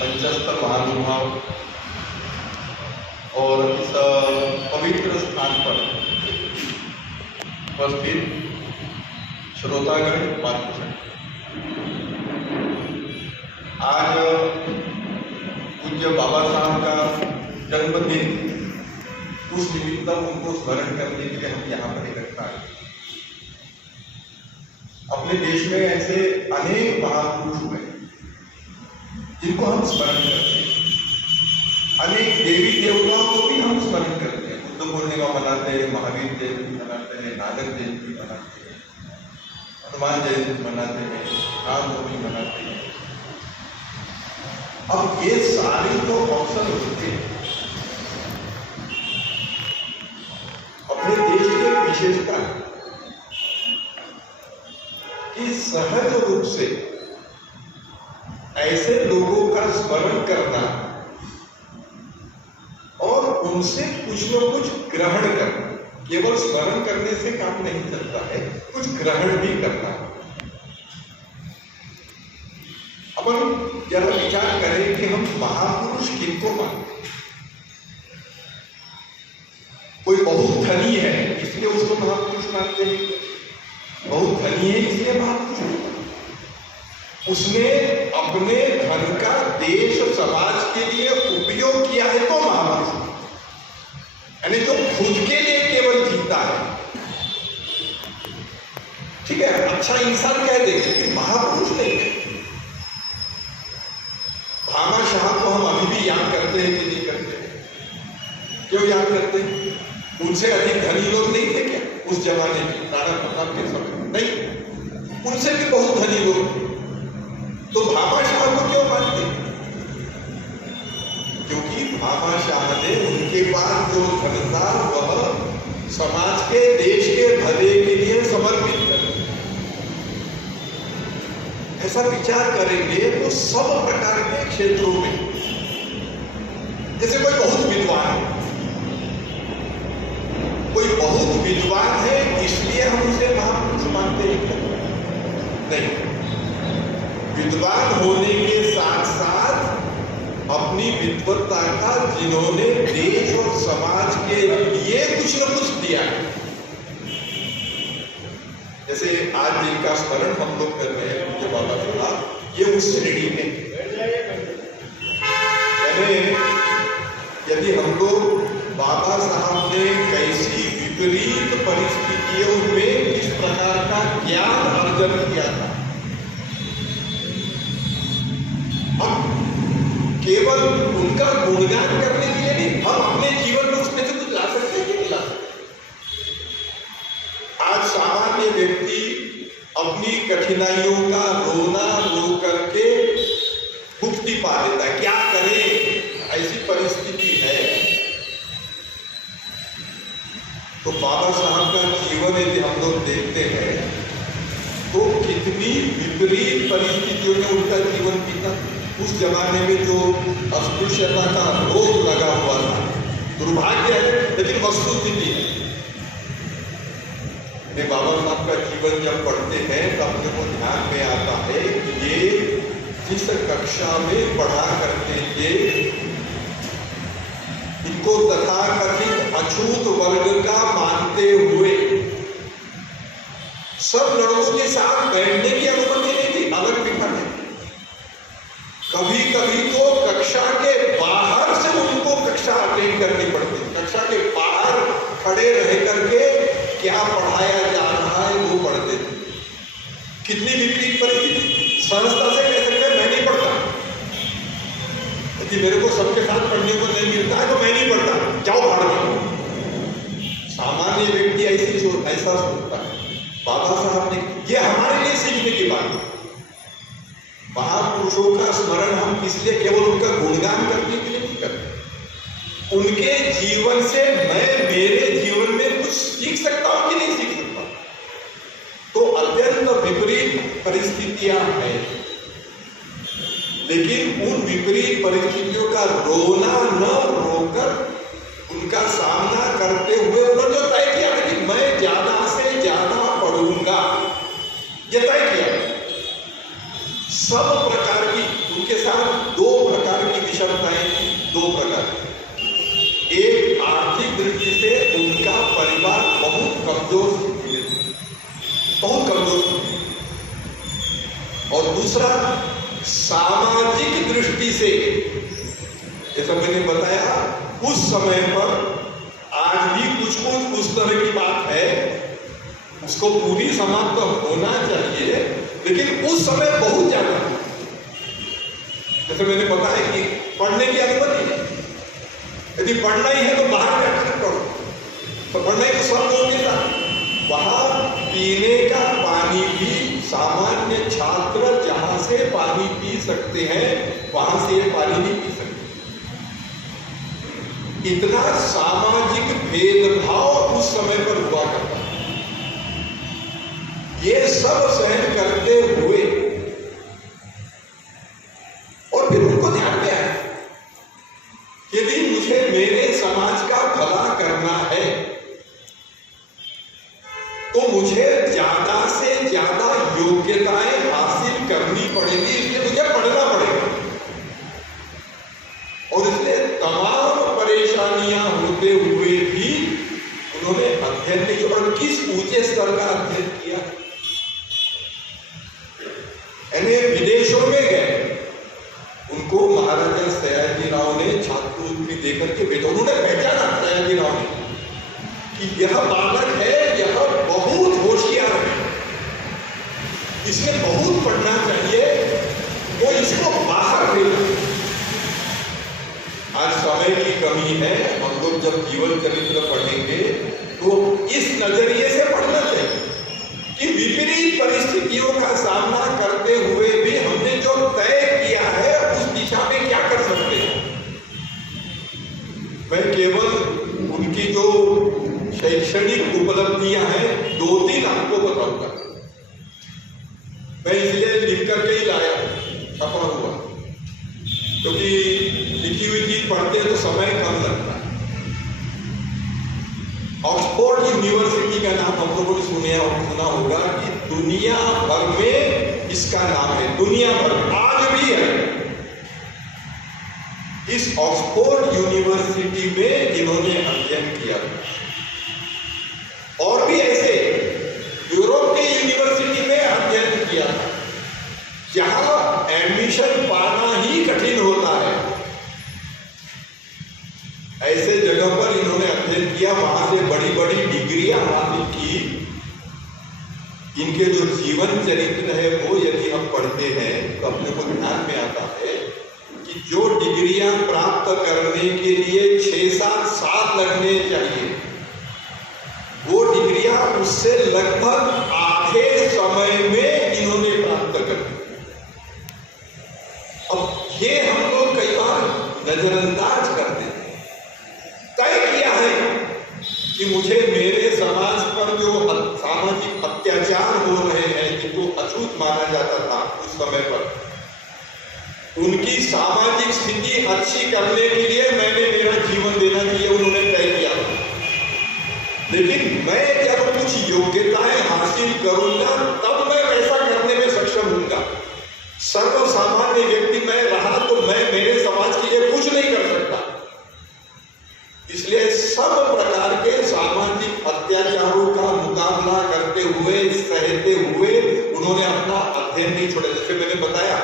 मंचस्थ महानुभाव और इस पवित्र स्थान पर उपस्थित श्रोतागण पात्रगण, आज पूज्य बाबा साहब का जन्मदिन, उस निमित्त उनको स्मरण करने के लिए हम यहाँ पर इकट्ठा हैं। अपने देश में ऐसे अनेक महापुरुष हुए जिनको हम स्मरण करते हैं, अनेक देवी देवताओं को भी हम स्मरण करते हैं। बुद्ध पूर्णिमा मनाते हैं, महावीर जयंती मनाते हैं, नानक जयंती मनाते हैं, हनुमान जयंती मनाते हैं, रामनवमी मनाते हैं। अब ये सारी जो अवसर होते हैं, अपने देश की विशेषता कि सहज रूप से ऐसे लोगों का स्मरण करना और उनसे कुछ न कुछ ग्रहण करना। केवल स्मरण करने से काम नहीं चलता है, कुछ ग्रहण भी करना। अपन जरा विचार करें कि हम महापुरुष किनको मानते हैं। कोई बहुत धनी है इसलिए उसको महापुरुष मानते हैं, बहुत धनी है इसलिए महापुरुष। उसने अपने धन का देश समाज के लिए उपयोग किया है तो महापुरुष, यानी जो खुद के लिए केवल जीता है, ठीक है, अच्छा इंसान कह देंगे कि महापुरुष नहीं है। भामा शाह को हम अभी भी याद करते हैं कि नहीं करते हैं? क्यों याद करते हैं? उनसे अधिक धनी लोग नहीं थे क्या उस जमाने में, राणा प्रताप के समय? नहीं, उनसे भी बहुत धनी लोग थे। तो भामा शाह को क्यों मानते? क्योंकि भामा शाह ने उनके पास जो धन था वह समाज के, देश के भले के लिए समर्पित कर। ऐसा विचार करेंगे तो सब प्रकार के क्षेत्रों में, जैसे कोई बहुत विद्वान है, कोई बहुत विद्वान है इसलिए हम उसे महापुरुष मानते हैं? नहीं, विद्वान होने के साथ साथ अपनी विद्वत्ता का जिन्होंने देश और समाज के लिए कुछ न कुछ दिया है, जैसे आज जिनका स्मरण हम लोग कर रहे हैं पूज्य बाबा साहब, ये उस श्रेणी में। यानी यदि हम लोग बाबा साहब ने कैसी विपरीत परिस्थितियों में किस प्रकार का ज्ञान अर्जन किया था, हम केवल उनका गुणगान करने के लिए नहीं, हम अपने जीवन में उसमें से कुछ ला सकते हैं कि नहीं ला सकते? आज सामान्य व्यक्ति अपनी कठिनाइयों का रोना रो करके मुक्ति पा लेता है। क्या करे, ऐसी परिस्थिति है। तो बाबा साहब का जीवन यदि हम लोग देखते हैं तो कितनी विपरीत परिस्थितियों में उनका जीवन बीता। उस जमाने में जो अस्पृश्यता का रोग लगा हुआ था, दुर्भाग्य है लेकिन वस्तुस्थिति है। बाबा साहब का जीवन जब पढ़ते हैं तो अपने को ध्यान में आता है कि ये जिस कक्षा में पढ़ा करते थे, इनको तथाकथित अछूत वर्ग का मानते हुए सब लड़कों के साथ बैठने की अनुमति नहीं थी, अलग बिठाने। कभी कभी तो कक्षा के बाहर से उनको कक्षा अटेंड करनी पड़ती, कक्षा के बाहर खड़े रह करके क्या पढ़ाया जा रहा है वो पढ़ते थे। कितनी विपरीत परिस्थिति। संस्था से कह सकते हैं मैं नहीं पढ़ता, यदि मेरे को सबके साथ पढ़ने को नहीं मिलता है तो मैं नहीं पढ़ता, जाओ भाड़ में। सामान्य व्यक्ति ऐसा सोचता है। बाबा साहब ने, ये हमारे लिए सीखने की बात है। महापुरुषों का स्मरण हम इसलिए केवल उनका गुणगान करने के लिए नहीं करते, उनके जीवन से मैं मेरे जीवन में कुछ सीख सकता हूं कि नहीं सीख सकता। तो अत्यंत विपरीत परिस्थितियां हैं, लेकिन उन विपरीत परिस्थितियों का रोना न रोकर उनका सामना करते हुए उन्होंने जो तय किया था कि मैं ज्यादा से ज्यादा पढ़ूंगा, ये तय किया। सब प्रकार की उनके साथ दो प्रकार दृष्टि से उनका परिवार बहुत कमजोर स्थिति में, बहुत कमजोर स्थिति। और दूसरा, सामाजिक दृष्टि से, जैसा मैंने बताया, उस समय पर आज भी कुछ उस तरह की बात है, उसको पूरी समाप्त तो होना चाहिए, लेकिन उस समय बहुत ज्यादा, जैसे मैंने बताया कि पढ़ने की अनुमति है, यदि पढ़ना ही है तो बाहर बैठकर पढ़ो, तो पढ़ना ही तो सब लोगों के साथ। वहां पीने का पानी भी सामान्य छात्र जहां से पानी पी सकते हैं वहां से ये पानी नहीं पी सकते। इतना सामाजिक भेदभाव उस समय पर हुआ करता है। ये सब सहन करते हुए और फिर उनको ध्यान में आया, यदि मुझे मेरे समाज का भला करना है तो मुझे ज्यादा से ज्यादा योग्यताएं हासिल करनी पड़ेगी, इसलिए मुझे पढ़ना पड़ेगा। और इसलिए तमाम परेशानियां होते हुए भी उन्होंने अध्ययन नहीं, और किस ऊंचे स्तर का अध्ययन किया, यानी विदेशों में गए। उनको महाराजा सयाजीराव ने छात्रवृत्ति देकर के भेजा। उन्होंने पहचाना सयाजीराव ने कि यह बालक है, यह बहुत होशियार है, इसे बहुत पढ़ना चाहिए, वो इसको बाहर भेजा। आज समय की कमी है, हम लोग जब जीवन चरित्र पढ़ेंगे तो इस नजरिए से पढ़ना चाहिए कि विपरीत परिस्थितियों का सामना करते हुए भी हमने जो तय किया है उस दिशा में क्या कर सकते हैं। मैं केवल उनकी जो शैक्षणिक उपलब्धियां हैं 2-3 आपको बताऊंगा। मैं इसलिए लिख करके ही लाया, छपा हुआ, क्योंकि लिखी हुई चीज पढ़ते हैं तो समय कम लगता है। ऑक्सफोर्ड यूनिवर्सिटी का नाम हम लोगों ने सुना होगा कि दुनिया भर में इसका नाम है, दुनिया भर आज भी है। इस ऑक्सफोर्ड यूनिवर्सिटी में इन्होंने अध्ययन किया, और भी ऐसे यूरोप के यूनिवर्सिटी में अध्ययन किया था, जहां एडमिशन पाना ही कठिन होता है। ऐसे जगह पर इन्होंने अध्ययन किया, वहां से बड़ी बड़ी डिग्रियां हासिल की। इनके जो जीवन चरित्र है वो यदि हम पढ़ते हैं तो अपने को ध्यान में आता है कि जो डिग्रियां प्राप्त करने के लिए 6-7 साल लगने चाहिए, वो डिग्रियां उससे लगभग आधे समय में इन्होंने प्राप्त कर दी। अब ये हम लोग कई बार नजरअंदाज करते हैं। तय किया है कि मुझे मेरे समाज पर जो सामाजिक अत्याचार हो रहे हैं, जिनको अछूत माना जाता था उस समय पर, उनकी सामाजिक स्थिति अच्छी करने के लिए मैंने मेरा जीवन देना चाहिए, उन्होंने तय किया। लेकिन मैं जब कुछ योग्यताएं हासिल करूंगा तब मैं वैसा करने में सक्षम होऊंगा। सर्वसामान्य व्यक्ति मैं रहा तो मैं मेरे समाज के लिए कुछ नहीं कर सकता। इसलिए सब प्रकार के सामाजिक अत्याचारों का मुकाबला करते हुए, सहते हुए उन्होंने अपना अध्ययन नहीं छोड़ा। जैसे मैंने बताया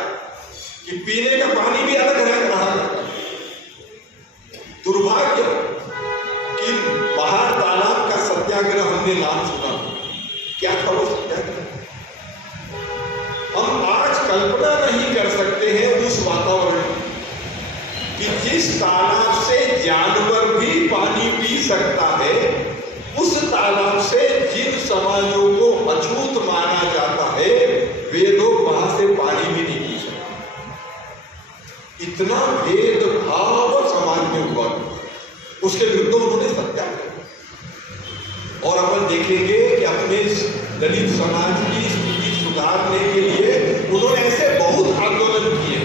कि पीने का पानी भी अलग रहा। दुर्भाग्य कि बाहर तालाब का सत्याग्रह हमने नाम सुना, क्या था वो सत्याग्रह? हम आज कल्पना नहीं कर सकते हैं उस वातावरण कि जिस तालाब से जानवर भी पानी पी सकता है, उस तालाब से जिन समाजों को अछूत माना जाता है वे लोग वहां से पानी भी नहीं पी सकते। इतना भेदभाव समाज में हुआ, उसके विरुद्ध उन्होंने सत्याग्रह। और अपन देखेंगे कि अपने दलित समाज की स्थिति सुधारने के लिए उन्होंने ऐसे बहुत आंदोलन किए,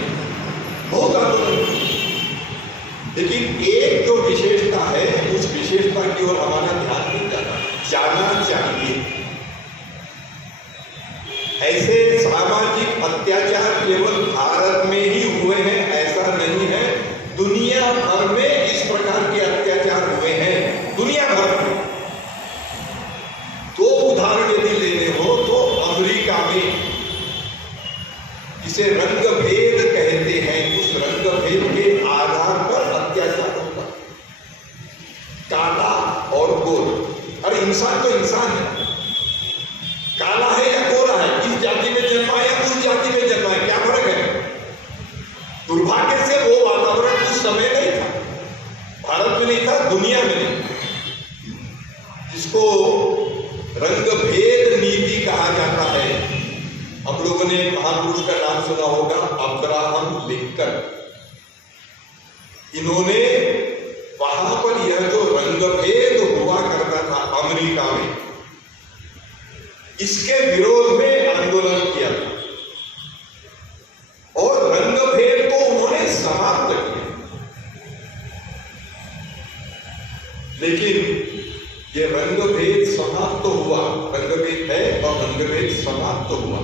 बहुत आंदोलन किए। लेकिन एक जो विशेषता है, उस विशेषता की ओर हमारा ध्यान नहीं जाना चाहिए। ऐसे सामाजिक अत्याचार केवल भारत में ही हुए हैं ऐसा नहीं है, दुनिया भर में इस प्रकार के अत्याचार हुए हैं। दुनिया रंग भेद कहते हैं, उस रंग भेद के आधार पर अत्याचार होता। काला और गोरा, अरे इंसान तो इंसान है, काला है या गोरा है, इस जाति में जन्मा है या उस जाति में जन्मा है, क्या फर्क है? दुर्भाग्य से वो वातावरण उस समय नहीं था, भारत में नहीं था, दुनिया में नहीं, जिसको रंग भेद नीति कहा जाता है। हम लोगों ने महापुरुष का नाम सुना होगा, अब्राहम लिंकन। इन्होंने वहां पर यह जो रंग भेद हुआ करता था अमेरिका में, इसके विरोध में आंदोलन किया था और रंग भेद को उन्होंने समाप्त किया। लेकिन ये रंग भेद समाप्त हुआ, रंग भेद है और रंग भेद समाप्त हुआ।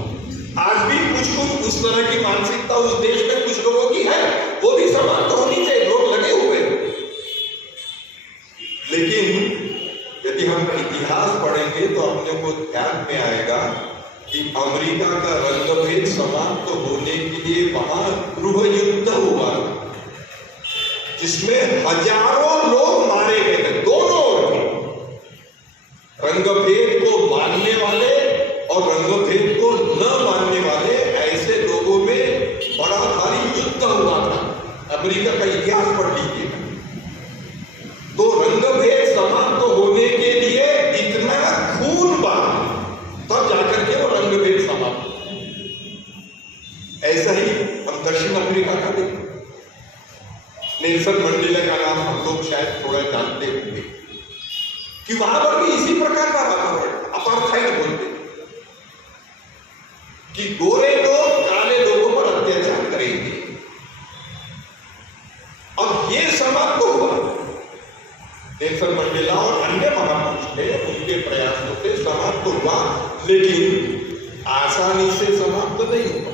आज भी कुछ उस तरह की मानसिकता उस देश में कुछ लोगों की है, वो भी समाप्त होनी चाहिए, लोग लगे हुए हैं। लेकिन यदि हम इतिहास पढ़ेंगे तो अपने को ध्यान में आएगा कि अमेरिका का रंग भेद समाप्त होने के लिए वहां गृह युद्ध हुआ, जिसमें हजारों लोग मारे गए थे, दोनों ओर के। रंग भेद को मानने वाले और रंग भेद को न मानने वाले, ऐसे लोगों में बड़ा भारी युद्ध हुआ था। अमेरिका का इतिहास पढ़ लीजिए। तो रंग भेद समाप्त होने के लिए इतना खून बहा, तब जाकर के वो रंग भेद समाप्त हो। ऐसा ही हम दक्षिण अफ्रीका का देखें, नेल्सन मंडेला का नाम हम लोग शायद थोड़ा जानते होंगे कि वहां पर भी इसी प्रकार का वातावरण, अपार्थाइड बोलते हैं कि गोरे लोग काले लोगों पर अत्याचार करेंगे। अब ये समाप्त हुआ, नेल्सन मंडेला और अन्य महापुरुष थे, उनके प्रयासों से समाप्त हुआ, लेकिन आसानी से समाप्त नहीं हुआ।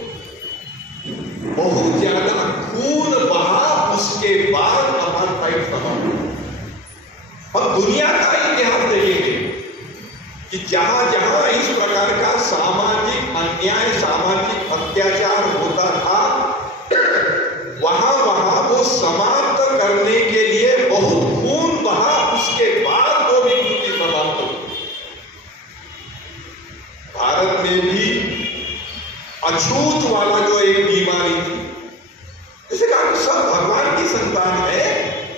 बहुत ज्यादा खून बहा, उसके बाद अपार्थाइड समाप्त हुआ। अब दुनिया का इतिहास देखेंगे कि जहां जहां इस प्रकार का सामाजिक अन्याय, सामाजिक अत्याचार होता था, वहां वहां वो समाप्त करने के लिए बहुत खून बहा, उसके बाद वो विकृति समाप्त हुई। भारत में भी अछूत वाला जो एक बीमारी थी, जैसे कहा कि सब भगवान की संतान है,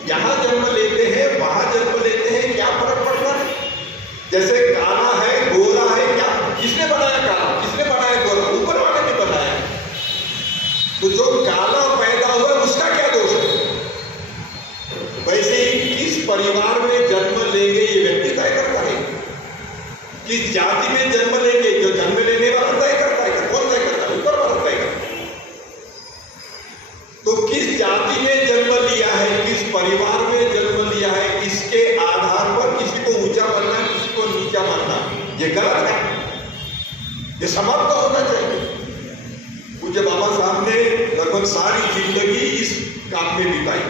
यहां जन्म लेते हैं, वहां जन्म लेते हैं, क्या फर्क पड़ता है? जैसे काला है, गोरा है, क्या किसने बनाया काला, किसने बनाया गोरा? ऊपर वाले ने बनाया। तो जो काला पैदा हुआ उसका क्या दोष है? वैसे ही किस परिवार में जन्म लेंगे ये व्यक्ति तय करता है, किस जाति में जन्म लेंगे जो जन्म लेने वाला तय करता है, कौन तय करता है? ऊपर वाला तय करता है। तो किस जाति में जन्म लिया है, किस परिवार में जन्म लिया है, इसके आधार पर किसी को ऊंचा मानना, किसी को नीचा मानना, ये गलत है, ये समाप्त होना चाहिए। पूज्य बाबा साहब ने लगभग सारी जिंदगी इस काम में बिताई,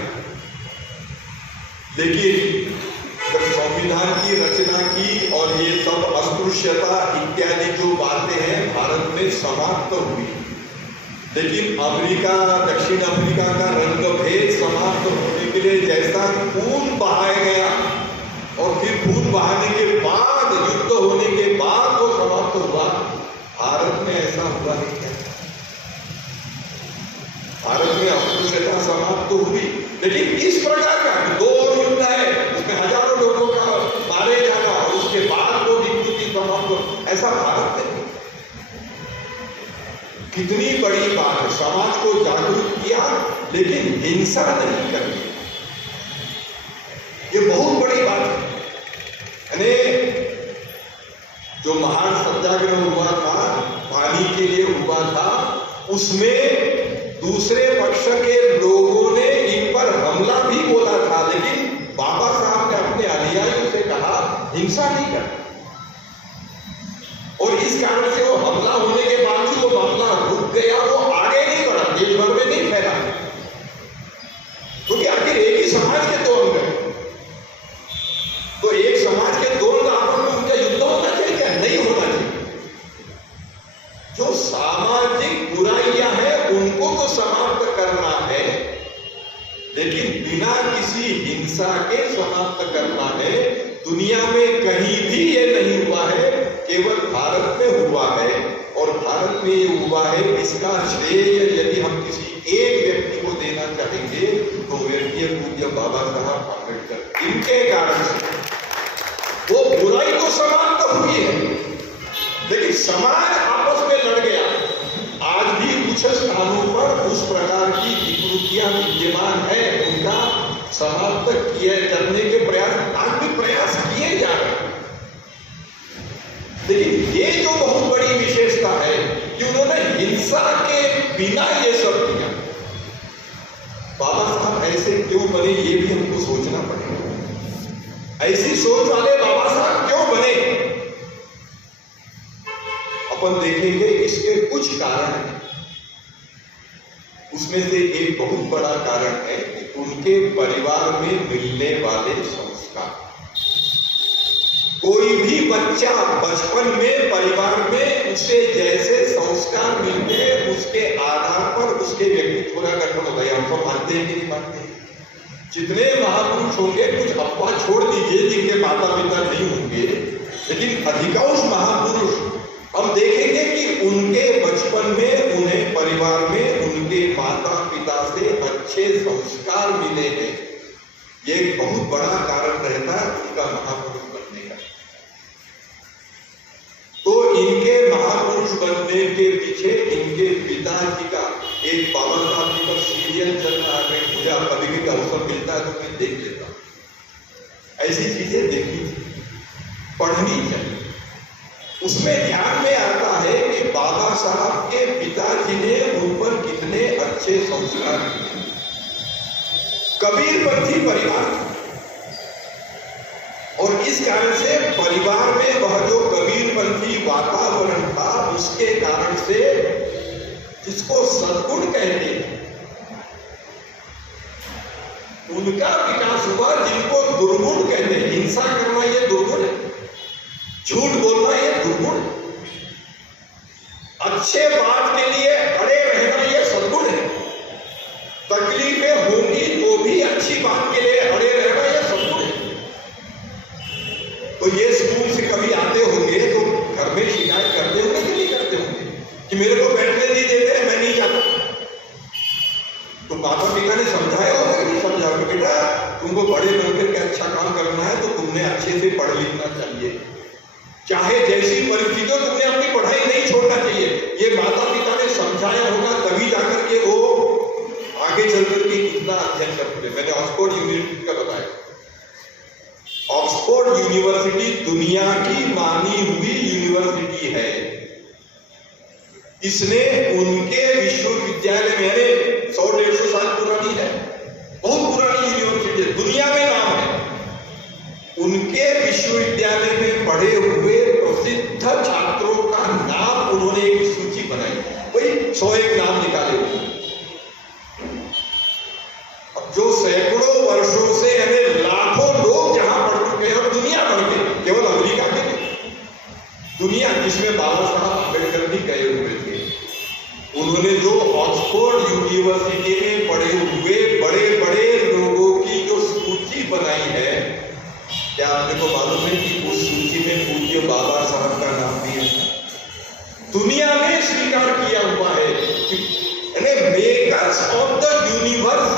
लेकिन जब संविधान की रचना की और ये सब अस्पृश्यता इत्यादि जो बातें हैं भारत में समाप्त हुई, लेकिन अमेरिका, दक्षिण अफ्रीका का रंग भेद समाप्त होने के लिए जैसा खून बहाया गया और फिर खून बहाने के बाद, युद्ध होने के बाद वो समाप्त हुआ, भारत में ऐसा हुआ नहीं है। भारत में अस्पृश्यता समाप्त हुई, लेकिन इस प्रकार का दो युद्ध है, उसमें हजारों लोगों का मारे जाना और उसके बाद वो विकृति समाप्त हो, ऐसा भारत में कितनी बड़ी बात है। समाज को जागरूक किया, लेकिन हिंसा नहीं करनी, ये बहुत बड़ी बात है। जो महान सत्याग्रह हुआ था, पानी के लिए हुआ था, उसमें दूसरे पक्ष के लोगों ने इन पर हमला भी बोला था, लेकिन बाबा साहब ने अपने अनुयायियों से कहा हिंसा नहीं करना, और इस कारण से वो हमला होने के बाद भी वो मामला रुक गया, वो आगे नहीं बढ़ा, देश भर में नहीं फैला, क्योंकि आखिर एक ही समाज के दो अंग हैं। तो एक समाज के दो अंग आपस में उनका युद्ध होना चाहिए या नहीं होना चाहिए? जो सामाजिक बुराइयां हैं उनको तो समाप्त करना है, लेकिन बिना किसी हिंसा के समाप्त करना है। दुनिया में कहीं भी ये नहीं हुआ है, केवल भारत में हुआ है। और भारत में ये हुआ है, इसका श्रेय यदि हम किसी एक व्यक्ति को देना चाहेंगे तो व्यक्ति पूज्य बाबा साहब आंबेडकर। इनके कारण से वो बुराई तो समाप्त हुई है, लेकिन समाज आपस में लड़ गया। आज भी कुछ स्थानों पर उस प्रकार की विकृतियां विद्यमान है, उनका समाप्त किए करने के प्रयास आज भी प्रयास किए जा रहे हैं। लेकिन ये जो बहुत बड़ी विशेषता है कि उन्होंने हिंसा के बिना ये सब किया। बाबा साहब ऐसे क्यों बने, ये भी हमको सोचना पड़ेगा। ऐसी सोच वाले बाबा साहब क्यों बने, अपन देखेंगे। इसके कुछ कारण हैं। उसमें से एक बहुत बड़ा कारण है कि उनके परिवार में मिलने वाले संस्कार। कोई भी बच्चा बचपन में परिवार में उसे जैसे संस्कार मिलते हैं, उसके आधार पर उसके व्यक्तित्व का गठन होता है। हम तो मानते हैं कि नहीं मानते हैं? जितने महापुरुष होंगे, कुछ अफवाह छोड़ दीजिए जिनके माता पिता नहीं होंगे, लेकिन अधिकांश महापुरुष हम देखेंगे कि उनके बचपन में उन्हें परिवार में उनके माता पिता से अच्छे संस्कार मिले हैं। ये एक बहुत बड़ा कारण रहता है उनका महापुरुष बनने का। तो इनके महापुरुष बनने के पीछे इनके पिताजी का एक बाबा साहब जी का सीरियल चल रहा है। मुझे कभी भी अवसर मिलता है तो मैं देख लेता हूं। ऐसी चीजें देखनी चाहिए, पढ़नी चाहिए। उसमें ध्यान में आता है कि बाबा साहब के पिताजी ने उन पर कितने अच्छे संस्कार किए। कबीरपंथी परिवार, और इस कारण से परिवार में वह जो कबीरपंथी वातावरण था, उसके कारण से जिसको सद्गुण कहते हैं उनका विकास हुआ। जिनको दुर्गुण कहते हैं, हिंसा करना ये दुर्गुण है, झूठ बोलना ये दुर्गुण है, अच्छे बात के लिए अड़े रहना ये सद्गुण है, तकलीफें होंगी तो भी अच्छी बात के लिए अड़े रहना ये सद्गुण है। तो ये स्कूल से कभी आते होंगे तो घर में शिकायत करते होंगे कि नहीं करते होंगे कि मेरे को बैठने नहीं देते, मैं नहीं जाता। तो माता पिता ने समझाया होगा कि नहीं समझाया? बेटा तुमको बड़े बनकर के अच्छा काम करना है तो तुमने अच्छे से पढ़ लिखना चाहिए, चाहे जैसी परिस्थिति हो तुमने अपनी पढ़ाई नहीं छोड़ना चाहिए। ये माता पिता ने समझाया होगा, तभी जाकर के वो आगे चलकर के कितना अध्ययन करते। मैंने ऑक्सफोर्ड यूनिवर्सिटी का बताया। ऑक्सफोर्ड यूनिवर्सिटी दुनिया की मानी हुई यूनिवर्सिटी है। इसने उनके विश्वविद्यालय में 100-150 साल पुरानी है, बहुत पुरानी यूनिवर्सिटी है, दुनिया में नाम है। उनके विश्वविद्यालय में पढ़े हुए प्रसिद्ध छात्रों का नाम उन्होंने एक सूची बनाई, वही 101 नाम निकाले हुए। अब जो सैकड़ों वर्षों से हमें लाखों लोग जहां पढ़ चुके हैं, और दुनिया भर के, केवल अमेरिका के दुनिया जिसमें बाबा साहब आंबेडकर भी गए हुए थे, उन्होंने जो ऑक्सफोर्ड यूनिवर्सिटी में पढ़े हुए बड़े बड़े लोगों की जो सूची बनाई है, क्या आपने को मालूम है कि उस सूची में पूज्य बाबा साहब का नाम भी है? दुनिया में स्वीकार किया हुआ है कि मेकर्स ऑफ द यूनिवर्स,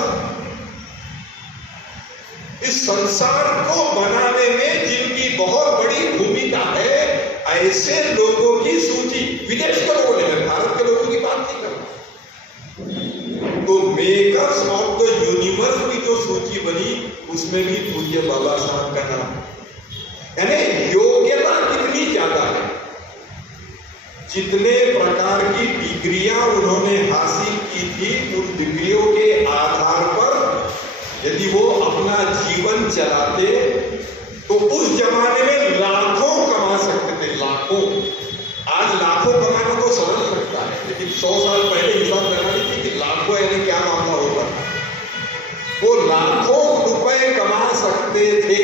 इस संसार को बनाने में जिनकी बहुत बड़ी भूमिका है, ऐसे लोगों की सूची, विदेश के लोगों ने, भारत के लोगों की बात नहीं कर रहा। तो मेकर्स ऑफ द यूनिवर्स की जो सूची बनी, उसमें भी पूज्य बाबा साहब का नाम। यानी योग्यता कितनी ज्यादा है, जितने प्रकार की डिग्रियां उन्होंने हासिल की थी, उन डिग्रियों के आधार पर यदि वो अपना जीवन चलाते तो उस जमाने में लाखों कमा सकते थे, लाखों। आज लाखों कमाना तो सरल लगता है, लेकिन 100 साल पहले हिसाब लगानी थी कि लाखों यानी क्या मामला होता। वो लाखों रुपए कमा सकते थे,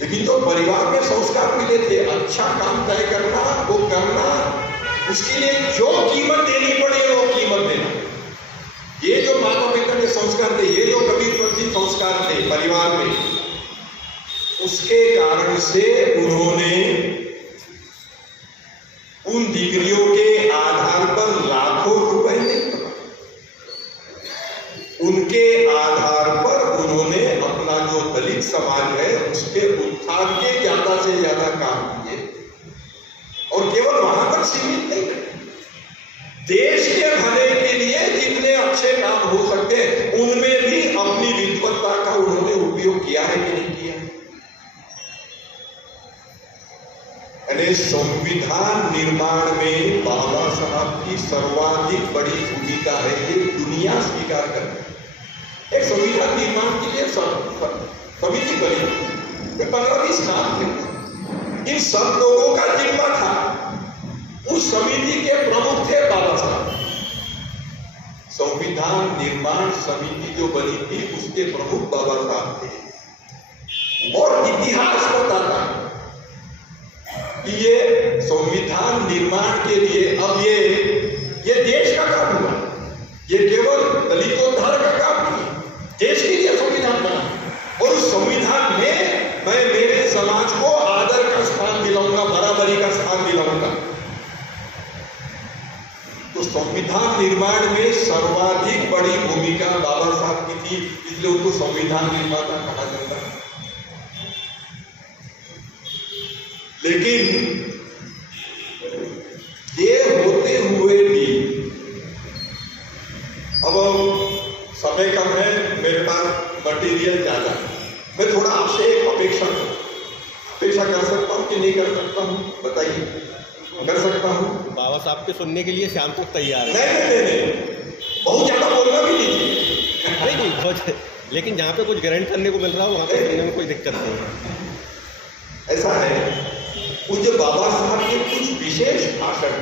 लेकिन जो परिवार में संस्कार मिले थे, अच्छा काम तय करना, वो करना, उसके लिए जो कीमत देनी पड़े वो कीमत मार्ग से उन्होंने उन डिग्रियों के आधार पर लाखों रुपए नहीं कमाए, उनके आधार पर उन्होंने अपना जो दलित समाज है उसके उत्थान के ज्यादा से ज्यादा काम किए। और केवल वहां तक सीमित नहीं है, देश के भले के लिए जितने अच्छे काम हो सकते हैं उनमें भी अपनी विद्वत्ता का उन्होंने उपयोग किया है कि नहीं किया। यानी संविधान निर्माण में बाबा साहब की सर्वाधिक बड़ी भूमिका है, ये दुनिया स्वीकार करती है। एक संविधान निर्माण के लिए समिति बनी, 15-20 नाम थे, इन सब लोगों का जिम्मा था। उस समिति के प्रमुख थे बाबा साहब। संविधान निर्माण समिति जो बनी थी उसके प्रमुख बाबा साहब थे। और इतिहास बताता है कि ये संविधान निर्माण के लिए अब ये देश का काम हुआ, ये केवल दलितोद्धार का काम नहीं, देश के लिए संविधान बना। और उस संविधान में मैं मेरे समाज को आदर का स्थान दिलाऊंगा, बराबरी का स्थान दिलाऊंगा। तो संविधान निर्माण में सर्वाधिक बड़ी भूमिका बाबा साहब की थी, इसलिए उनको संविधान निर्माता कहा जाता है। लेकिन ये होते हुए भी अब समय कम है, मेरे पास मटेरियल ज्यादा है, मैं थोड़ा आपसे अपेक्षा कर सकता हूँ कि नहीं कर सकता हूँ, बताइए। कर सकता हूँ? बाबा साहब के सुनने के लिए शाम को तैयार है। नहीं, बहुत ज्यादा बोलना भी नहीं नहीं बहुत, लेकिन जहाँ पे कुछ गारंटी करने को मिल रहा हो वहाँ पे सुनने में कोई दिक्कत नहीं है। ऐसा है, पूज्य बाबा साहब के कुछ विशेष भाषण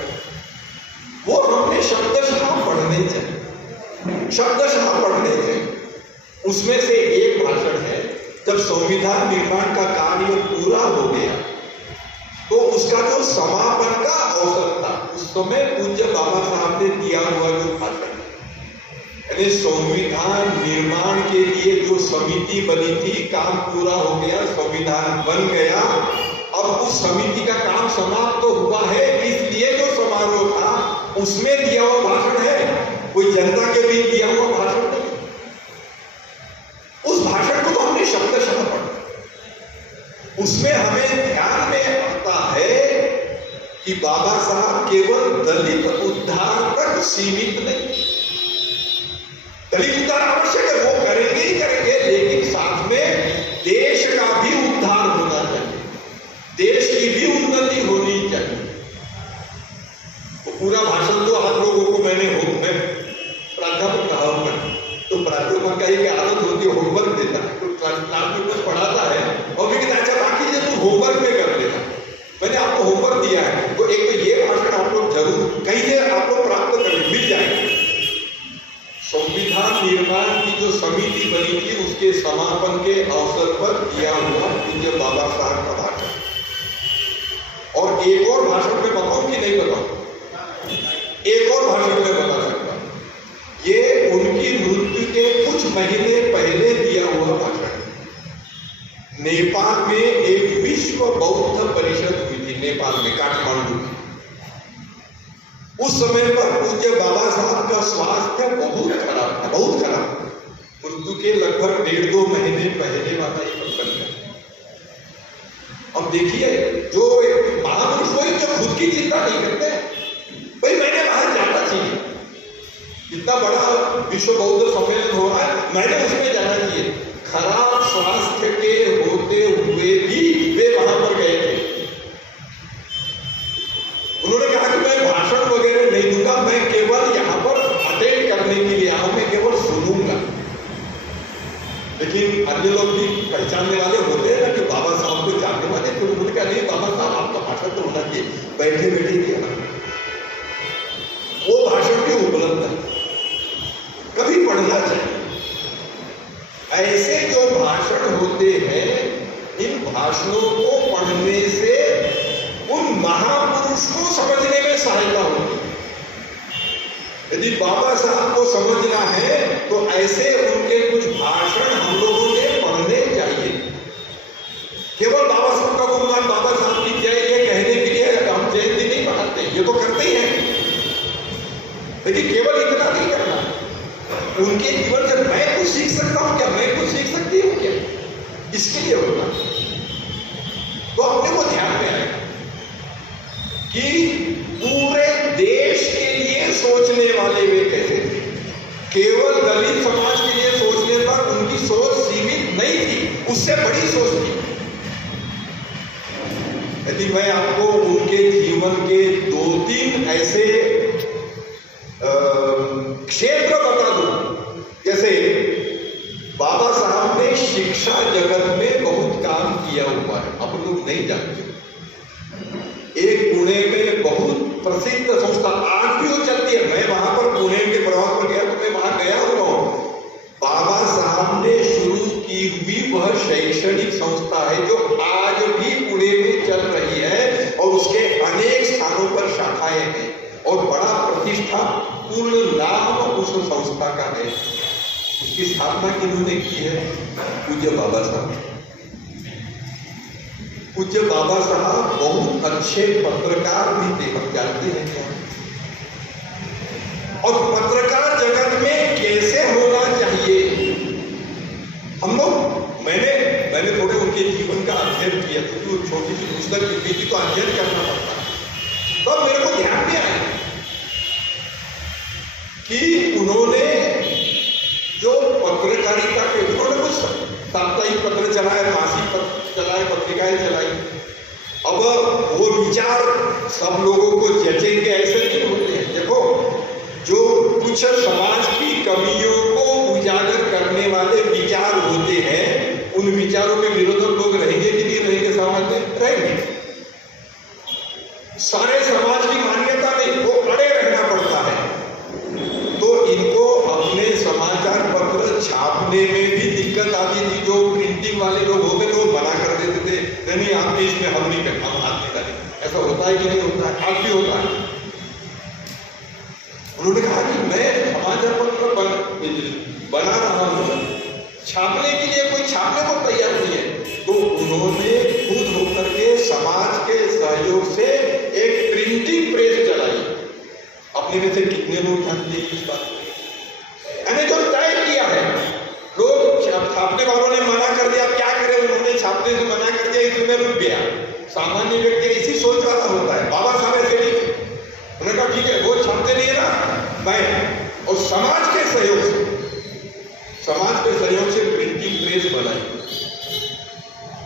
वो हमने शब्दशः पढ़ने थे। उसमें से एक भाषण है, जब संविधान निर्माण का कार्य पूरा हो गया तो उसका जो समापन का अवसर था, उस समय पूज्य बाबा साहब ने दिया हुआ जो भाषण, यानी संविधान निर्माण के लिए जो समिति बनी थी, काम पूरा हो गया, संविधान बन गया, अब उस समिति का काम समाप्त तो हुआ है, इसलिए जो समारोह था उसमें दिया हुआ भाषण है, कोई जनता के बीच दिया हुआ भाषण नहीं। उस भाषण को तो हमने शब्दशः पढ़ा, उसमें हमें ध्यान में आता है कि बाबा साहब केवल दलित उद्धार तक सीमित नहीं, दलित उद्धार आवश्यक है, वो करेंगे ही करेंगे, लेकिन साथ में देश का भी उद्धार होना चाहिए, देश की भी उन्नति होनी चाहिए। तो पूरा भाषण तो आप लोगों को मैं प्राध्यापक कहा हूं, तो प्राध्यापक का एक आदत होती है, होमवर्क देता है, तो क्लास में कुछ पढ़ाता है और भी कहता है अच्छा बाकी ये तू होमवर्क में कर लेना, मैंने आपको होमवर्क दिया है, तो एक तो ये भाषण आप लोग जरूर कहीं से आप लोग प्राप्त करें, मिल जाएगा। संविधान निर्माण की जो समिति बनी थी उसके समापन के अवसर पर दिया हुआ पूज्य बाबा साहब का भाषण। और एक और भाषण में बताऊं कि नहीं बताऊं? एक और भाषण में बता सकता हूं, ये उनकी मृत्यु के कुछ महीने पहले दिया हुआ भाषण। नेपाल में एक विश्व बौद्ध परिषद हुई थी, नेपाल में काठमांडू में। उस समय पर पूज्य बाबा साहब का स्वास्थ्य बहुत खराब था, बहुत खराब, मृत्यु के लगभग 1.5-2 महीने पहले वाला एक प्रसंग है। अब देखिए, जो महापुरुष वही जो खुद की चिंता नहीं करते, भाई मैंने बाहर जाना चाहिए, इतना बड़ा विश्व बौद्ध सम्मेलन हो रहा है, मैंने उसमें जाना चाहिए। खराब स्वास्थ्य के होते हुए भी वे वहां पर गए थे। उन्होंने कहा कि मैं भाषण वगैरह नहीं दूंगा, मैं केवल यहाँ पर अटेंड करने के लिए आऊं, मैं केवल सुनूंगा। लेकिन अन्य लोग भी पहचानने वाले होते हैं ना कि बाबा साहब को जानने वाले, तो उन्होंने कहा नहीं बाबा साहब आपका भाषण तो होना चाहिए, बैठे बैठे दिया। वो भाषण भी उपलब्ध है, कभी पढ़ना चाहिए। ऐसे जो भाषण होते हैं, इन भाषणों को पढ़ने से उन महापुरुष को समझने में सहायता होती है। यदि बाबा साहब को समझना है तो ऐसे उनके कुछ भाषण हम लोगों ने पढ़ने चाहिए। केवल बाबा साहब का बाबा साहब की जय ये कहने के लिए हम जयंती नहीं मनाते, ये तो करते ही हैं, लेकिन केवल इतना नहीं करना। उनके जीवन से मैं कुछ सीख सकता हूं क्या, मैं कुछ सीख सकती हूँ क्या, इसके लिए होगा। तो अपने को ध्यान में आए कि पूरे देश के लिए सोचने वाले वे कैसे थे। केवल दलित समाज के लिए सोचने पर उनकी सोच सीमित नहीं थी, उससे बड़ी सोच थी। यदि मैं आपको उनके जीवन के 2-3 ऐसे क्षेत्र बता दूं, जैसे बाबा साहब ने शिक्षा जगत में बहुत काम किया हुआ है, आप लोग नहीं जानते। एक पुणे में बहुत प्रसिद्ध संस्था आज भी वो चलती है, मैं वहां पर पुणे के प्रवास पर गया तो मैं वहां गया हुआ हूं। बाबा साहब ने शुरू की हुई वह शैक्षणिक संस्था है जो आज भी पुणे में चल रही है और उसके अनेक स्थानों पर शाखाएं हैं और बड़ा प्रतिष्ठा पूर्ण नाम उस संस्था का है। उसकी स्थापना किन्होंने की है? पूज्य बाबा साहब। पूज्य बाबा साहब बहुत अच्छे पत्रकार भी थे, हम जानते हैं क्या। और पत्रकार जगत में कैसे होना चाहिए, हम लोग मैंने थोड़े उनके जीवन का अध्ययन किया, क्योंकि वो छोटी सी पुस्तक लिखी थी तो अध्ययन करना पड़ता है। तो मेरे को ध्यान में आया कि उन्होंने जो पत्रकारिता के उन्होंने कुछ साप्ताहिक पत्र चलाए, मासिक पत्र चलाए, पत्रिकाएं चलाई। अब वो विचार सब लोगों को जचेंगे ऐसे नहीं होते हैं। देखो, जो कुछ समाज की कमियों को उजागर करने वाले विचार होते हैं, उन विचारों के विरोध लोग रहेंगे कि नहीं रहेंगे? समाज में रहेंगे। सारे समाज की मान्यता नहीं, वो अड़े रहना पड़ता है। तो इनको अपने समाचार पत्र छापने में भी दिक्कत आती थी। जो प्रिंटिंग वाले लोग होते थे वो मना कर देते थे, नहीं आपने इसमें हम नहीं करना, हम हाथ नहीं डालेंगे। ऐसा होता है कि नहीं होता है? आज भी होता है। उन्होंने कहा कि मैं समाचार पत्र बना रहा हूं, छापने के लिए कोई छापने को तैयार नहीं है। तो उन्होंने खुद होकर के समाज के सहयोग से एक प्रिंटिंग प्रेस चलाई। अपने में से कितने लोग जानते हैं इस बात को? मैंने जो तय किया है, लोग छापने वालों ने मना कर दिया, क्या करें, उन्होंने छापने से मना कर दिया, इसमें रुक गया। सामान्य व्यक्ति ऐसी सोच वाला होता है। बाबा साहब ऐसे नहीं थे। उन्होंने कहा ठीक है, वो छापते नहीं ना, मैं और समाज के सहयोग से प्रिंटिंग प्रेस बनाई।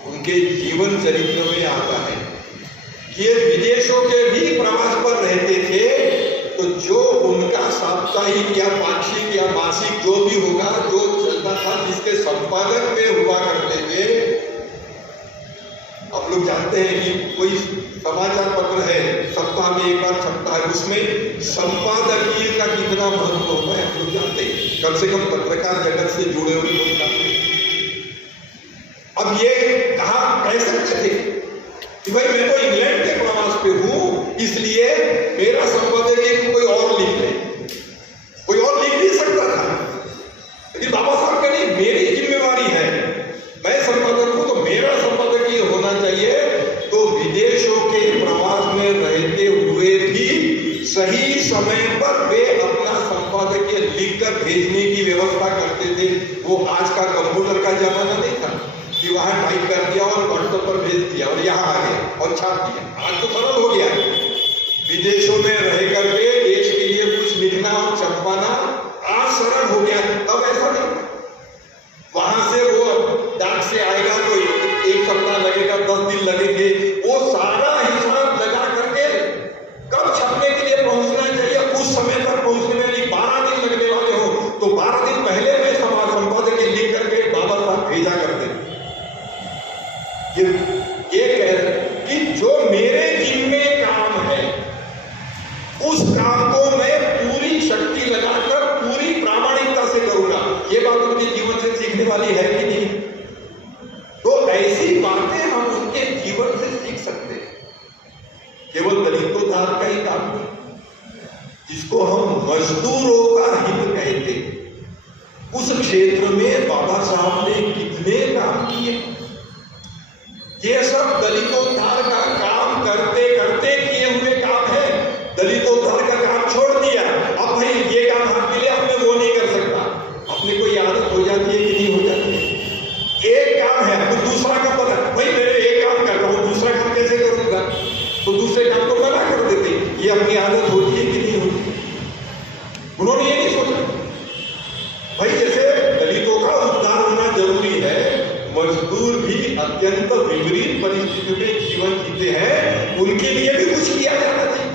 उनके जीवन चरित्र में आता है कि ये विदेशों के भी प्रवास पर रहते थे, तो जो उनका साप्ताहिक या पाक्षिक या मासिक जो भी होगा, जो चलता था, जिसके संपादक में हुआ करते थे। आप लोग जानते हैं कि कोई समाचार पत्र है, सप्ताह में एक बार छपता है, उसमें संपादकीय का कितना महत्व होता है, आप लोग जानते हैं। कम से कम पत्रकार जगत से जुड़े हुए लोग जानते हैं। अब ये कह सकते थे कि भाई मैं तो इंग्लैंड के प्रवास पे हूं, इसलिए मेरा संपादकीय कोई और लिख ले। कोई और लिख नहीं सकता था, लेकिन बाबा साहब का नहीं, मेरी जिम्मेवारी है, मैं संपादक हूं तो मेरा संपादकीय होना चाहिए। तो विदेशों के प्रवास में रहते हुए भी सही समय पर वे अपना संपादकीय लिखकर भेजने की व्यवस्था करते थे। वो आज का कंप्यूटर का जमाना नहीं था कि वहां टाइप कर दिया और व्हाट्सएप पर भेज दिया और यहाँ आ गया और छाप दिया। आज तो सरल हो गया। विदेशों में रह करके देश के लिए कुछ लिखना और छपवाना आज सरल हो गया। तब ऐसा नहीं, वहां से वो डाक से आएगा तो एक सप्ताह लगेगा, 10 दिन लगेंगे, वो सारा हिसाब लगा करके कब छपने के लिए पहुंचना चाहिए उस समय तक पहुंचने में 12 दिन लगने वाले हो, तो 12 दिन पहले में समाज संपादकीय लिख करके बाबा साहब भेजा करते। ये कह रहे कि जो मेरे जिम्मे काम है, उस काम को मैं पूरी शक्ति लगाकर पूरी प्रामाणिकता से करूंगा। ये बात उनके जीवन से सीखने वाली है कि नहीं? तो ऐसी बातें हम उनके जीवन से सीख सकते हैं। केवल दलितोद्धार का ही काम नहीं, जिसको हम मजदूरों का हित कहते, उस क्षेत्र में बाबा साहब ने कितने काम किए। ये सब दलितोद्धार की आदत होती है कि नहीं होती? उन्होंने ये नहीं सोचा भाई जैसे दलितों का उद्धार होना जरूरी है, मजदूर भी अत्यंत विपरीत परिस्थितियों में जीवन जीते हैं, उनके लिए भी कुछ किया जाना चाहिए।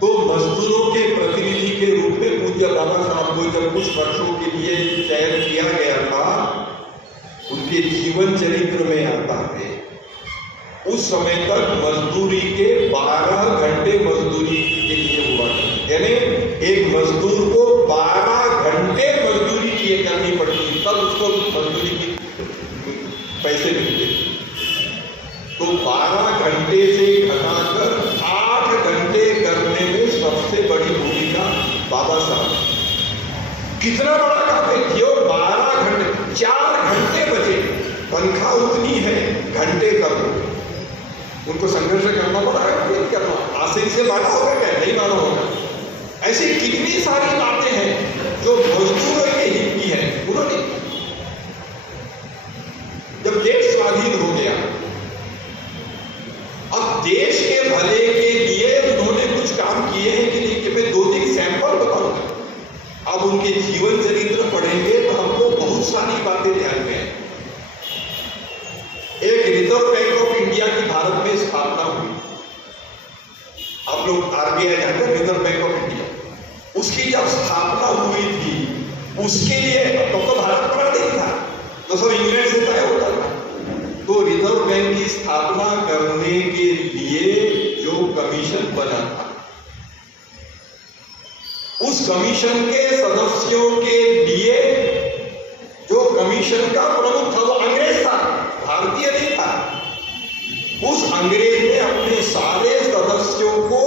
तो मजदूरों के प्रतिनिधि के रूप में पूज्य बाबा साहब को जब कुछ वर्षों के लिए चयन किया गया था, उनके जीवन चरित्र में आता है उस समय तक मजदूरी के 12 घंटे मजदूरी के लिए हुआ, यानी एक मजदूर को 12 घंटे मजदूरी किए करनी पड़ती, तब उसको मजदूरी की पैसे मिलते। तो 12 घंटे से घटाकर 8 घंटे करने में सबसे बड़ी भूमिका बाबा साहब। कितना बड़ा काम है, जो 12 घंटे 4 घंटे बचे, तनख्वाह उतनी है, घंटे करो, उनको संघर्ष करना पड़ा है, नहीं करना, आसानी से माना होगा क्या? नहीं माना होगा। ऐसी कितनी सारी बातें हैं जो मजदूरों के हित की है। उन्होंने जब देश स्वाधीन हो गया, अब देश के भले के लिए उन्होंने कुछ काम किए हैं कि नहीं, कि मैं 2-3 सैंपल बताऊंगा। अब उनके जीवन चरित्र पढ़ेंगे तो हमको बहुत सारी बातें ध्यान में आएंगी। एक रिजर्व बैंक ऑफ इंडिया की भारत में स्थापना हुई। आप लोग आरबीआई जानते हैं, रिजर्व बैंक ऑफ इंडिया। उसकी जब स्थापना हुई थी, उसके लिए तो भारत बड़ा नहीं था, तो सब इंग्लैंड से तय होता था। तो रिजर्व बैंक की स्थापना करने के लिए जो कमीशन बना था, उस कमीशन के सदस्यों के लिए जो कमीशन का प्रमुख था वो अंग्रेज था, भारतीय नहीं था। उस अंग्रेज ने अपने सारे सदस्यों को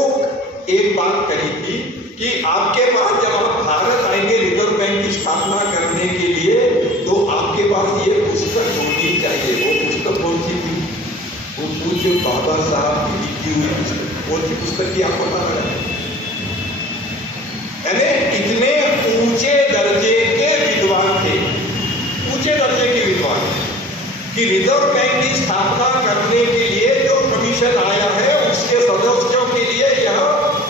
एक बात कही थी कि आपके पास जब आप भारत आएंगे रिजर्व बैंक की स्थापना करने के लिए, तो आपके पास ये पुस्तक होनी चाहिए। वो पुस्तक कौन सी थी? वो पूज्य बाबा साहब की लिखी हुई पुस्तक। कौन सी पुस्तक की आपको पता है? इतने ऊंचे दर्जे के विद्वान थे, ऊंचे दर्जे के विद्वान कि रिजर्व बैंक की स्थापना करने के लिए जो कमीशन आया है, उसके सदस्यों के लिए यह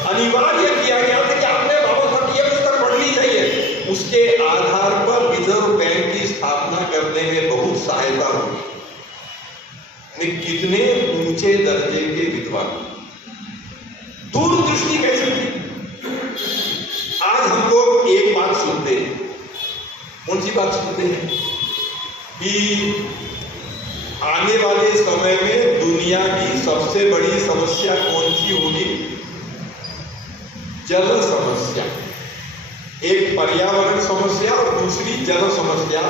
अनिवार्य किया गया था कि आपने बाबा साहब की पुस्तक पढ़नी चाहिए। उसके आधार पर रिजर्व बैंक की स्थापना करने में बहुत सहायता होगी। कितने ऊंचे दर्जे के विद्वान, दूरदृष्टि कैसे थी। आज हम लोग एक बात सुनते हैं, कौन सी बात सुनते हैं कि आने वाले समय में दुनिया की सबसे बड़ी समस्या कौन सी होगी? जल समस्या। एक पर्यावरण समस्या और दूसरी जल समस्या।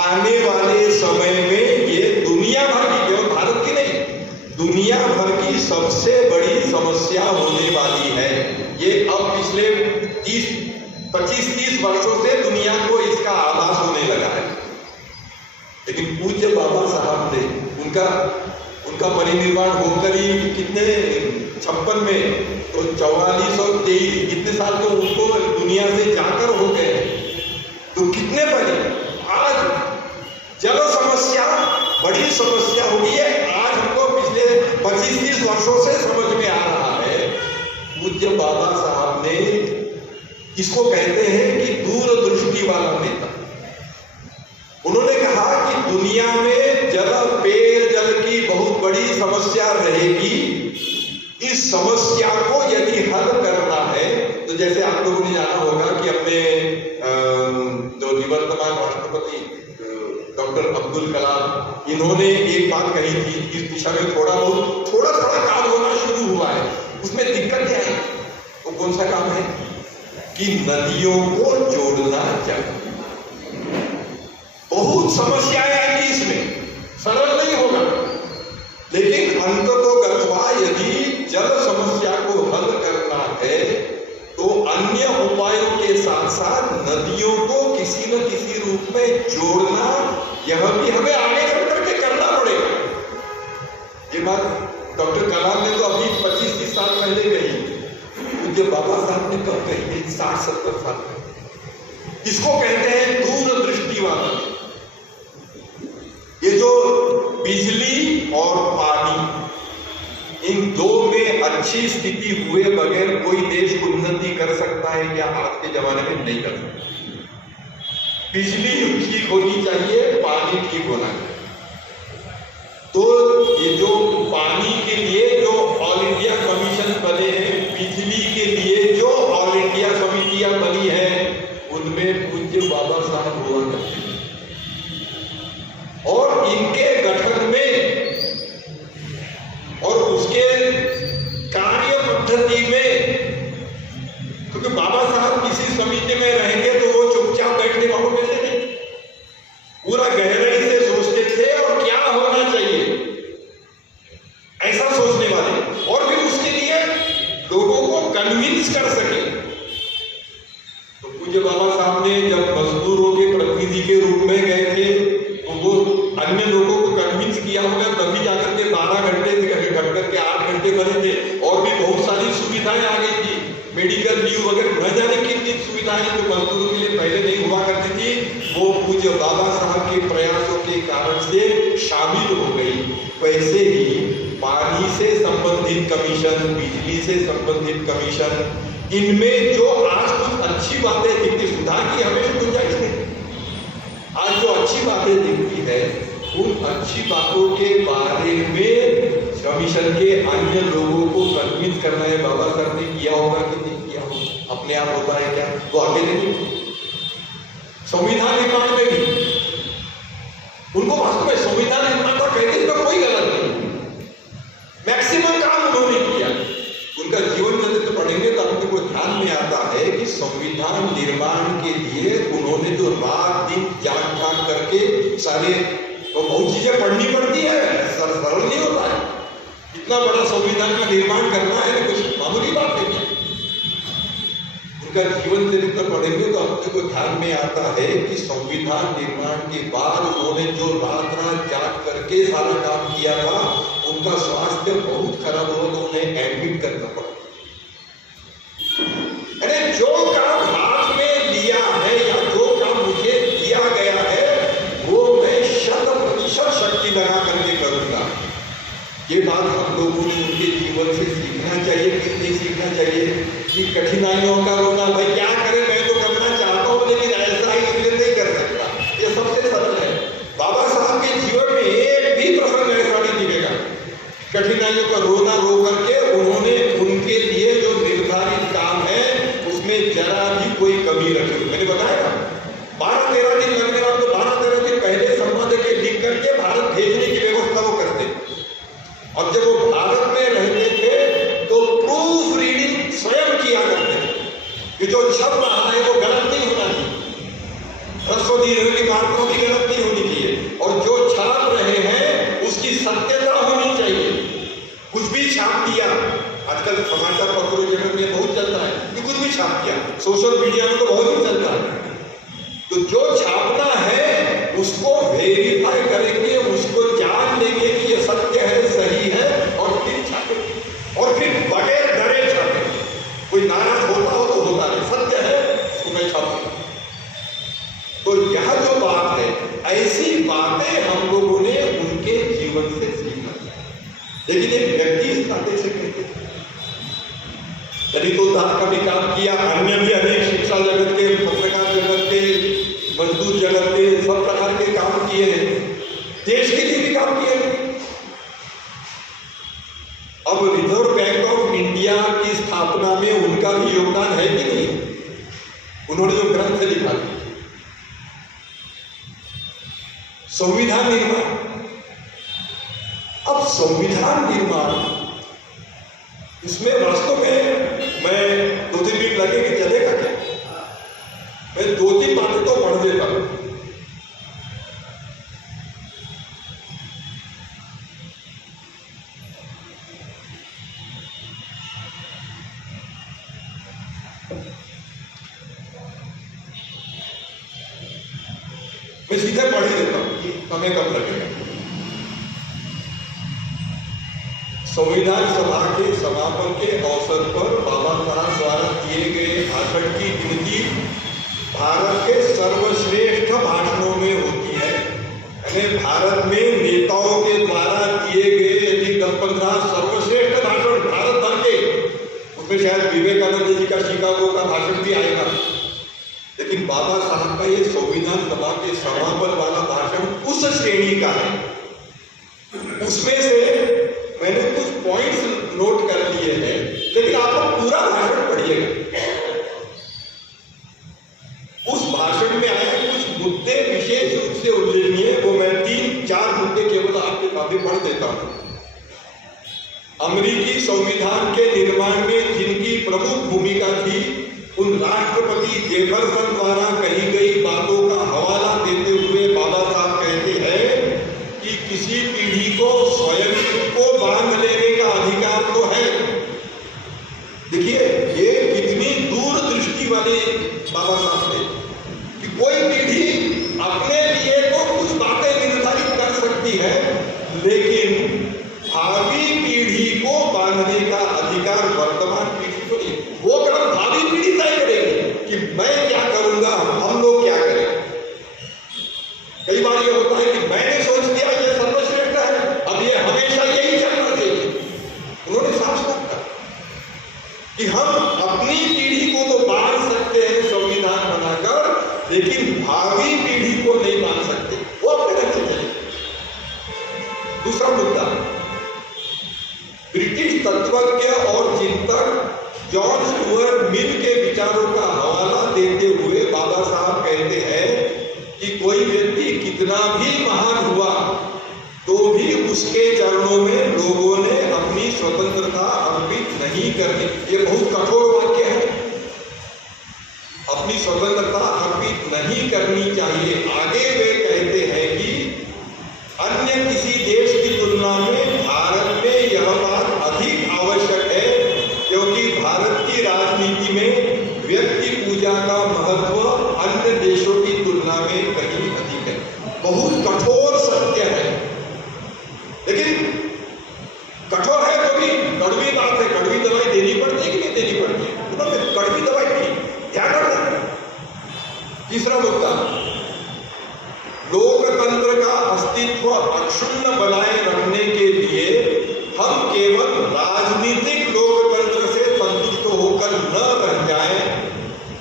आने वाले समय में ये दुनिया भर की, केवल भारत की नहीं, दुनिया भर की सबसे बड़ी समस्या होने वाली है। ये अब पिछले 25-30 वर्षों से दुनिया को इसका आभास होने लगा है। लेकिन पूज्य बाबा साहब ने उनका परिनिर्वाण होकर ही कितने 56 में, तो 4423 कितने साल तो उनको दुनिया से जाकर हो गए। तो कितने बड़े आज जल समस्या बड़ी समस्या हो गई है। आज हमको पिछले 25-30 वर्षों से समझ में आ रहा है। पूज्य बाबा साहब ने इसको कहते हैं कि दूरदृष्टि वाला नेता। उन्होंने कहा कि दुनिया में पेयजल की बहुत बड़ी समस्या रहेगी। इस समस्या को यदि हल करना है, तो जैसे आप लोगों ने जाना होगा कि अपने जो निवर्तमान राष्ट्रपति डॉक्टर अब्दुल कलाम, इन्होंने एक बात कही थी, इस दिशा में थोड़ा काम होना शुरू हुआ है। उसमें दिक्कत क्या है? वो कौन सा काम है? कि नदियों को जोड़ना चाहिए। बहुत समस्याएं आएंगी इसमें, सरल नहीं होगा, लेकिन अंततोगत्वा यदि जल समस्या को हल करना है तो अन्य उपायों के साथ साथ नदियों को किसी न किसी रूप में जोड़ना, यह भी हमें आगे चल करके करना पड़ेगा। ये बात डॉक्टर कलाम ने तो अभी 25-30 साल पहले कही, पूज्य बाबा साहब ने कब कही? 60-70 साल पहले। इसको कहते हैं दूरदृष्टि वाला। ये जो बिजली और पानी, इन दो में अच्छी स्थिति हुए बगैर कोई देश उन्नति कर सकता है क्या? आज के जमाने में नहीं कर सकता। बिजली ठीक होनी चाहिए, पानी ठीक होना चाहिए। तो ये जो पानी के लिए जो ऑल इंडिया कमीशन बने हैं, बिजली के लिए जो ऑल इंडिया समितियां बनी है, उनमें पूज्य बाबा साहब हुआ करते हैं। और इनके गठन में और उसके कार्य पद्धति में, क्योंकि बाबा साहब किसी समिति में रहेंगे तो वो चुपचाप बैठने वालों में से नहीं, पूरा गहराई से सोचते थे और क्या होना चाहिए ऐसा सोचने वाले, और फिर उसके लिए लोगों को कन्विंस कर सके। तो पूज्य बाबा साहब ने जब मजदूरों के प्रतिनिधि के रूप में गए थे तो वो अन्य लोगों को कन्विंस किया होगा, तभी जाकर के 12 घंटे से घट करके 8 घंटे बने थे। और भी बहुत सारी सुविधाएं आ गई थी, मेडिकल लीव वगैरह, न जाने कितनी सुविधाएं जो मजदूरों के लिए पहले नहीं हुआ करती थी, वो पूज्य बाबा साहब के प्रयासों के कारण से शामिल हो गई। वैसे ही पानी से संबंधित कमीशन, बिजली से संबंधित कमीशन, इनमें जो आज कुछ अच्छी बातें दिखती, सुधार की हमेशा गुंजाइश नहीं, आज जो अच्छी बातें दिखती है, उन अच्छी बातों के बारे में कमीशन के अन्य लोगों को कन्विंस करना है। बाबा साहब ने किया होगा कि नहीं किया होगा, अपने आप होता है क्या? वो आगे नहीं। संविधान निर्माण में भी उनको वास्तव में संविधान निर्माता कहते हैं, इसमें कोई गलत नहीं, मैक्सिमम काम उन्होंने किया। उनका जीवन चरित्र पढ़ेंगे तो आपको ध्यान में आता है कि संविधान निर्माण के लिए उन्होंने जो रात दिन जाग जाग करके सारे, तो बहुत चीजें पढ़नी पड़ती है, सरल नहीं होता है। इतना बड़ा संविधान का निर्माण करना है तो कुछ मामूली बात नहीं। उनका जीवन चरित्र पढ़ेंगे तो आपको ध्यान में आता है कि संविधान निर्माण के बाद उन्होंने जो रात रात जाग करके सारा काम किया था, उनका स्वास्थ्य बहुत खराब हुआ तो उन्हें एडमिट करना पड़ा। अरे जो काम हाथ में लिया है या जो काम मुझे दिया गया है, वो मैं 100% शक्ति लगा करके करूंगा। ये बात हम लोगों को उनके जीवन से सीखना चाहिए कि नहीं सीखना चाहिए कि कठिनाइयों का रोना, भाई क्या करें, मैं तो करना चाहता हूं लेकिन ऐसा ही इसलिए नहीं कर सकता। ये सबसे सरल है। बाबा साहब के जीवन में एक भी प्रसंग ऐसा नहीं दिखेगा कठिनाइयों का रोना रो करके उन्होंने उनके लिए जो निर्धारित काम है उसमें जरा भी कोई कमी रखी। मैंने बताया 12-13 दिन लगने वाले, तो 12-13 दिन पहले संपादक के लिख करके भारत भेजने की व्यवस्था वो करते। और जब वो भारत में रहते थे तो प्रूफ रीडिंग स्वयं किया करते कि जो छप रहा है वो गलत नहीं होना चाहिए, ह्रस्व दीर्घ की मात्रा भी गलत नहीं होनी चाहिए, और जो छाप रहे हैं उसकी सत्यता होनी चाहिए। कुछ भी छाप दिया, आजकल समाचार पत्रों जगत में बहुत चलता है कि कुछ भी छाप दिया, सोशल मीडिया में तो बहुत ही चलता है। तो जो छापना है उसको वेरीफाई करेंगे, उसको जान लेंगे कि ये सत्य है, सही है, और फिर छापेंगे, और फिर बगैर डरे छापेंगे। कोई नाराज होता हो तो होता नहीं, सत्य है उसको मैं छापूंगा। तो यह जो बात है, ऐसी बातें हम लोगों ने उनके जीवन से सीखना चाहिए। लेकिन एक व्यक्ति इस नाते से कहते हैं, दलितोद्धार का भी काम किया, अन्य भी अनेक शिक्षा जगत के, पत्रकार जगत के, मजदूर जगत के, सब प्रकार के काम किए हैं, देश के लिए भी काम किए हैं। अब रिजर्व बैंक ऑफ इंडिया की स्थापना में उनका भी योगदान है कि नहीं? उन्होंने जो ग्रंथ लिखा, संविधान निर्माण। अब संविधान निर्माण, इसमें वास्तव में मैं 2-3 मिनट लगेंगे, चलेगा क्या? मैं 2-3 बातें तो पढ़ देता हूं। मैं सीधे पढ़ ही देता हूं, समय कम लगेगा। संविधान सभा के समापन के अवसर पर बाबा साहब द्वारा दिए गए भाषण की गिनती भारत के सर्वश्रेष्ठ भाषणों में होती है। यानी भारत में नेताओं के द्वारा दिए गए यदि 10-15 सर्वश्रेष्ठ भाषण भारत भर शायद विवेकानंद जी का शिकागो का भाषण भी आएगा, लेकिन बाबा साहब का ये संविधान सभा के समापन वाला भाषण उस श्रेणी का है। उसमें से मैंने कुछ पॉइंट्स नोट कर लिए हैं, लेकिन आप पूरा भाषण पढ़िएगा। उस भाषण में आए कुछ मुद्दे विशेष रूप से उल्लेखनीय, वो मैं 3-4 मुद्दे केवल आपके सामने पढ़ देता हूं। अमेरिकी संविधान के निर्माण में जिनकी प्रमुख भूमिका थी, उन राष्ट्रपति जेफरसन द्वारा कही गई बातों का हवाला देते हुए बाबा साहब कहते हैं कि किसी पीढ़ी को स्वयं को बांध लेने का अधिकार तो है। देखिए ये कितनी दूरदृष्टि वाले बाबा साहब थे कि कोई पीढ़ी अपने लिए तो कुछ बातें निर्धारित कर सकती है, लेकिन भावी पीढ़ी को बांधने का अधिकार वर्तमान पीढ़ी को नहीं। वो कर्म भावी पीढ़ी तय करेगी कि मैं क्या करूंगा, हम लोग क्या करें। कई बार ये होता है कि मैंने सोच लिया ये सर्वश्रेष्ठ है, अब ये हमेशा यही चलना चाहिए। उन्होंने साफ साफ कहा कि हम अपनी पीढ़ी को तो बांध सकते हैं संविधान बनाकर, लेकिन भावी पीढ़ी को नहीं बांध सकते, वो अपने रखते चाहिए। दूसरा मुद्दा, ब्रिटिश तत्वज्ञ और चिंतक जॉन स्टुअर्ट मिल के विचारों का हवाला देते हुए बाबा साहब कहते हैं कि कोई व्यक्ति कितना भी महान हुआ तो भी उसके चरणों में लोगों ने अपनी स्वतंत्रता अर्पित नहीं करनी। ये बहुत कठोर वाक्य है, अपनी स्वतंत्रता अर्पित नहीं करनी चाहिए। आगे वे कहते हैं कि अन्य किसी देश की तुलना में भारत में यह बात अधिक आवश्यक है, क्योंकि भारत की राजनीति में व्यक्ति पूजा का महत्व अन्य देशों की तुलना में कहीं अधिक है। बहुत कठोर सत्य है, लेकिन कठोर है तो भी कड़वी बात है। कड़वी दवाई देनी पड़ती है कि नहीं देनी पड़ती है, मतलब कड़वी दवाई की ध्यान रखना। तीसरा मुद्दा, लोकतंत्र का अस्तित्व अक्षुण्ण बनाए रखने के लिए हम केवल राजनीतिक लोकतंत्र से संतुष्ट होकर न रह जाएं,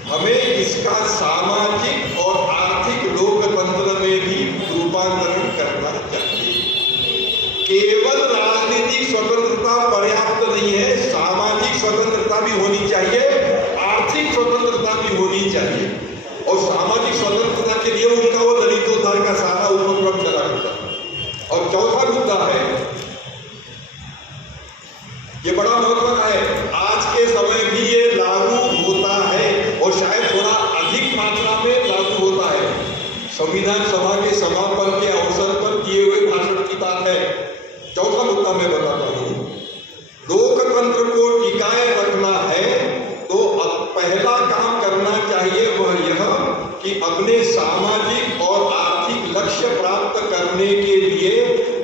हमें इसका सामाजिक और आर्थिक लोकतंत्र में भी रूपांतरण करना चाहिए। केवल राजनीतिक स्वतंत्रता पर्याप्त नहीं है, सामाजिक स्वतंत्रता भी होनी चाहिए, आर्थिक स्वतंत्रता भी होनी चाहिए। और सामाजिक स्वतंत्रता के लिए उनका वो दलितोद्धार का सारा उपक्रम चला गया। और चौथा मुद्दा है, ये बड़ा महत्व का है, आज के समय भी ये लागू होता है और शायद थोड़ा अधिक मात्रा में लागू होता है। संविधान सभा के समापन के अवसर पर दिए हुए भाषण की बात है। चौथा मुद्दा मैं बताता हूं, लोकतंत्र को टिकाए रखना है तो अब पहला काम करना चाहिए वह यह कि अपने सामाजिक और आर्थिक लक्ष्य प्राप्त करने के लिए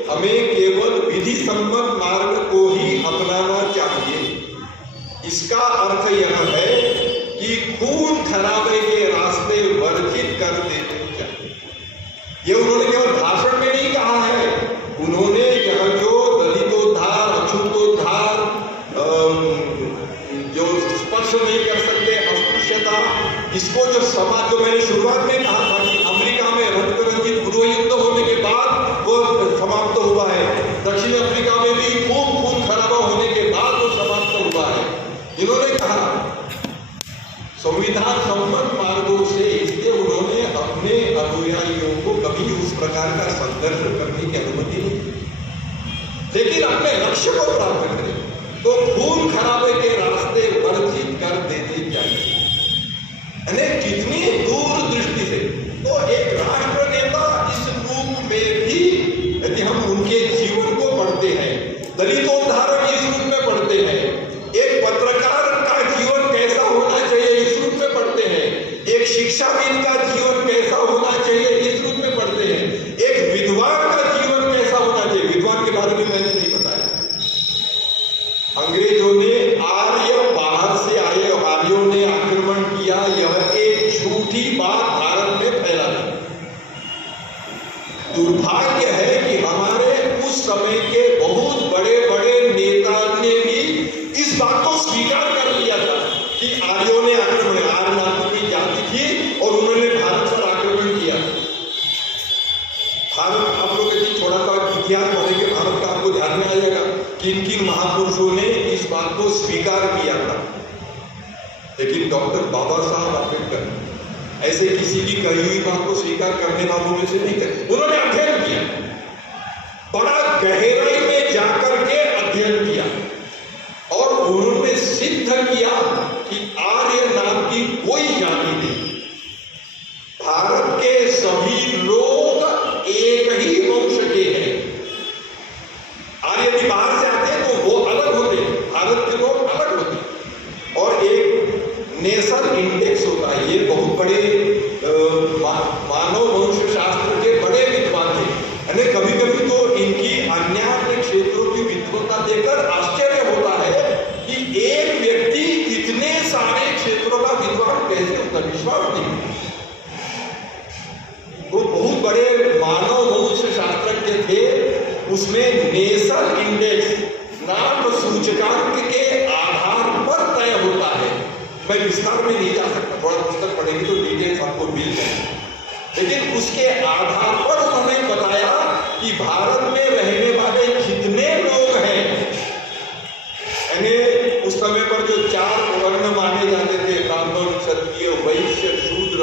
हमें केवल विधि सम्मत मार्ग को ही अपनाना चाहिए। इसका अर्थ यह है कि खून खराबे के रास्ते वर्जित कर देने चाहिए। ये उन्होंने केवल भाषण में नहीं कहा है, उन्होंने यह जो दलितोद्धार, अछूतोद्धार, जो स्पर्श नहीं कर सकते अस्पृश्यता, इसको जो समाज, जो मैंने शुरुआत में कहा था कि अमेरिका में रक्त-रंजित गृह युद्ध होने के बाद वो समाप्त हुआ है, दक्षिण अफ्रीका में भी खूब खून खराबा होने के बाद वो समाप्त हुआ है। इन्होंने कहा संविधान सम्मत मार्गों से, इसलिए उन्होंने अपने अनुयायियों को कभी उस प्रकार का संघर्ष करने की अनुमति नहीं दी, लेकिन अपने लक्ष्य को प्राप्त करें तो खून खराबे के रास्ते वर्जित कर देने चाहिए। कितनी दूर दृष्टि से, तो एक राष्ट्र नेता इस रूप में भी यदि हम उनके जीवन को पढ़ते हैं, दलितोद्धारक इस रूप में पढ़ते हैं, एक पत्रकार का जीवन कैसा होना चाहिए इस रूप में पढ़ते हैं, एक शिक्षाविद का जीवन कैसा होना चाहिए इस रूप में पढ़ते हैं, एक विद्वान का जीवन कैसा होना चाहिए। विद्वान के बारे में मैंने नहीं बताया। अंग्रेजों ने बाहर से आए आर्यों ने आक्रमण किया, यह एक झूठी बात भारत में फैला दी। दुर्भाग्य है कि हमारे उस समय के बहुत बड़े बड़े नेता ने भी इस बात को स्वीकार कर लिया स्वीकार किया था। लेकिन डॉक्टर बाबा साहब अम्बेडकर ऐसे किसी की कही हुई बात को स्वीकार करने वालों में से नहीं थे। उन्होंने अध्ययन किया, बड़ा गहराई में जाकर के अध्ययन किया और उन्होंने सिद्ध किया कि आर्य नाम की कोई जाति नहीं। भारत के सभी लोग एक ही वंश के हैं। आर्य यदि बाहर से आते हैं तो वो अलग होते, भारत के लोग अलग होते। और एक नेशनल इंडेक्स होता है, ये बहुत बड़े मानव वंश शास्त्र के बड़े विद्वान थे। कभी कभी तो इनकी अन्य क्षेत्रों की विद्वता देखकर आश्चर्य होता है कि एक व्यक्ति इतने सारे क्षेत्रों का विद्वान कैसे होता, विश्वास नहीं। वो बहुत बड़े मानव वंश शास्त्रज्ञ थे। उसमें नेशनल इंडेक्स नाम सूचकांक के आधार पर तय होता है। मैं विस्तार में नहीं जा सकता, थोड़ा पुस्तक पढ़ेंगे तो डिटेल्स आपको मिल जाएंगे। लेकिन उसके आधार पर उन्होंने बताया कि भारत में रहने वाले जितने लोग हैं, यानी उस समय पर जो 4 वर्ण माने जाते थे, ब्राह्मण, क्षत्रिय, वैश्य, शूद्र,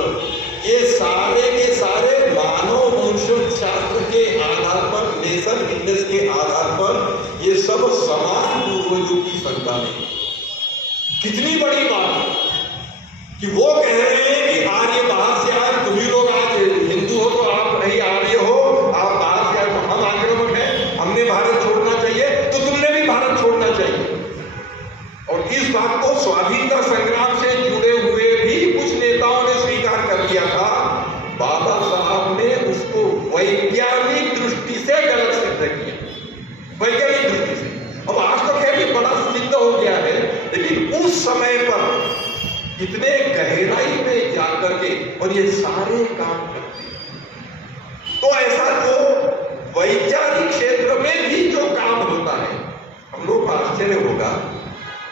ये सारे के सारे मानव वंश शास्त्र के आधार पर, नेशनल इंडेक्स के आधार पर ये सब समान पूर्वजों की संतानें। कितनी बड़ी बात कि वो कह रहे हैं कि आर्य बाहर से आए, तुम्ही लोग आज हिंदू हो तो आप नहीं आर्य हो, आप बाहर से आए तो हम आक्रामक हैं, हमने भारत छोड़ना चाहिए तो तुमने भी भारत छोड़ना चाहिए। और इस बात को स्वाधीनता संग्राम से जुड़े हुए भी कुछ नेताओं ने स्वीकार कर लिया था। बाबा साहब ने उसको वैज्ञानिक दृष्टि से गलत सिद्ध किया, वैज्ञानिक दृष्टि से। अब आज तो खैर भी बड़ा सिद्ध हो गया है, लेकिन उस समय पर इतने गहराई में जाकर के और ये सारे काम करते। तो ऐसा जो वैज्ञानिक क्षेत्र में भी जो काम होता है, हम लोग को आश्चर्य होगा।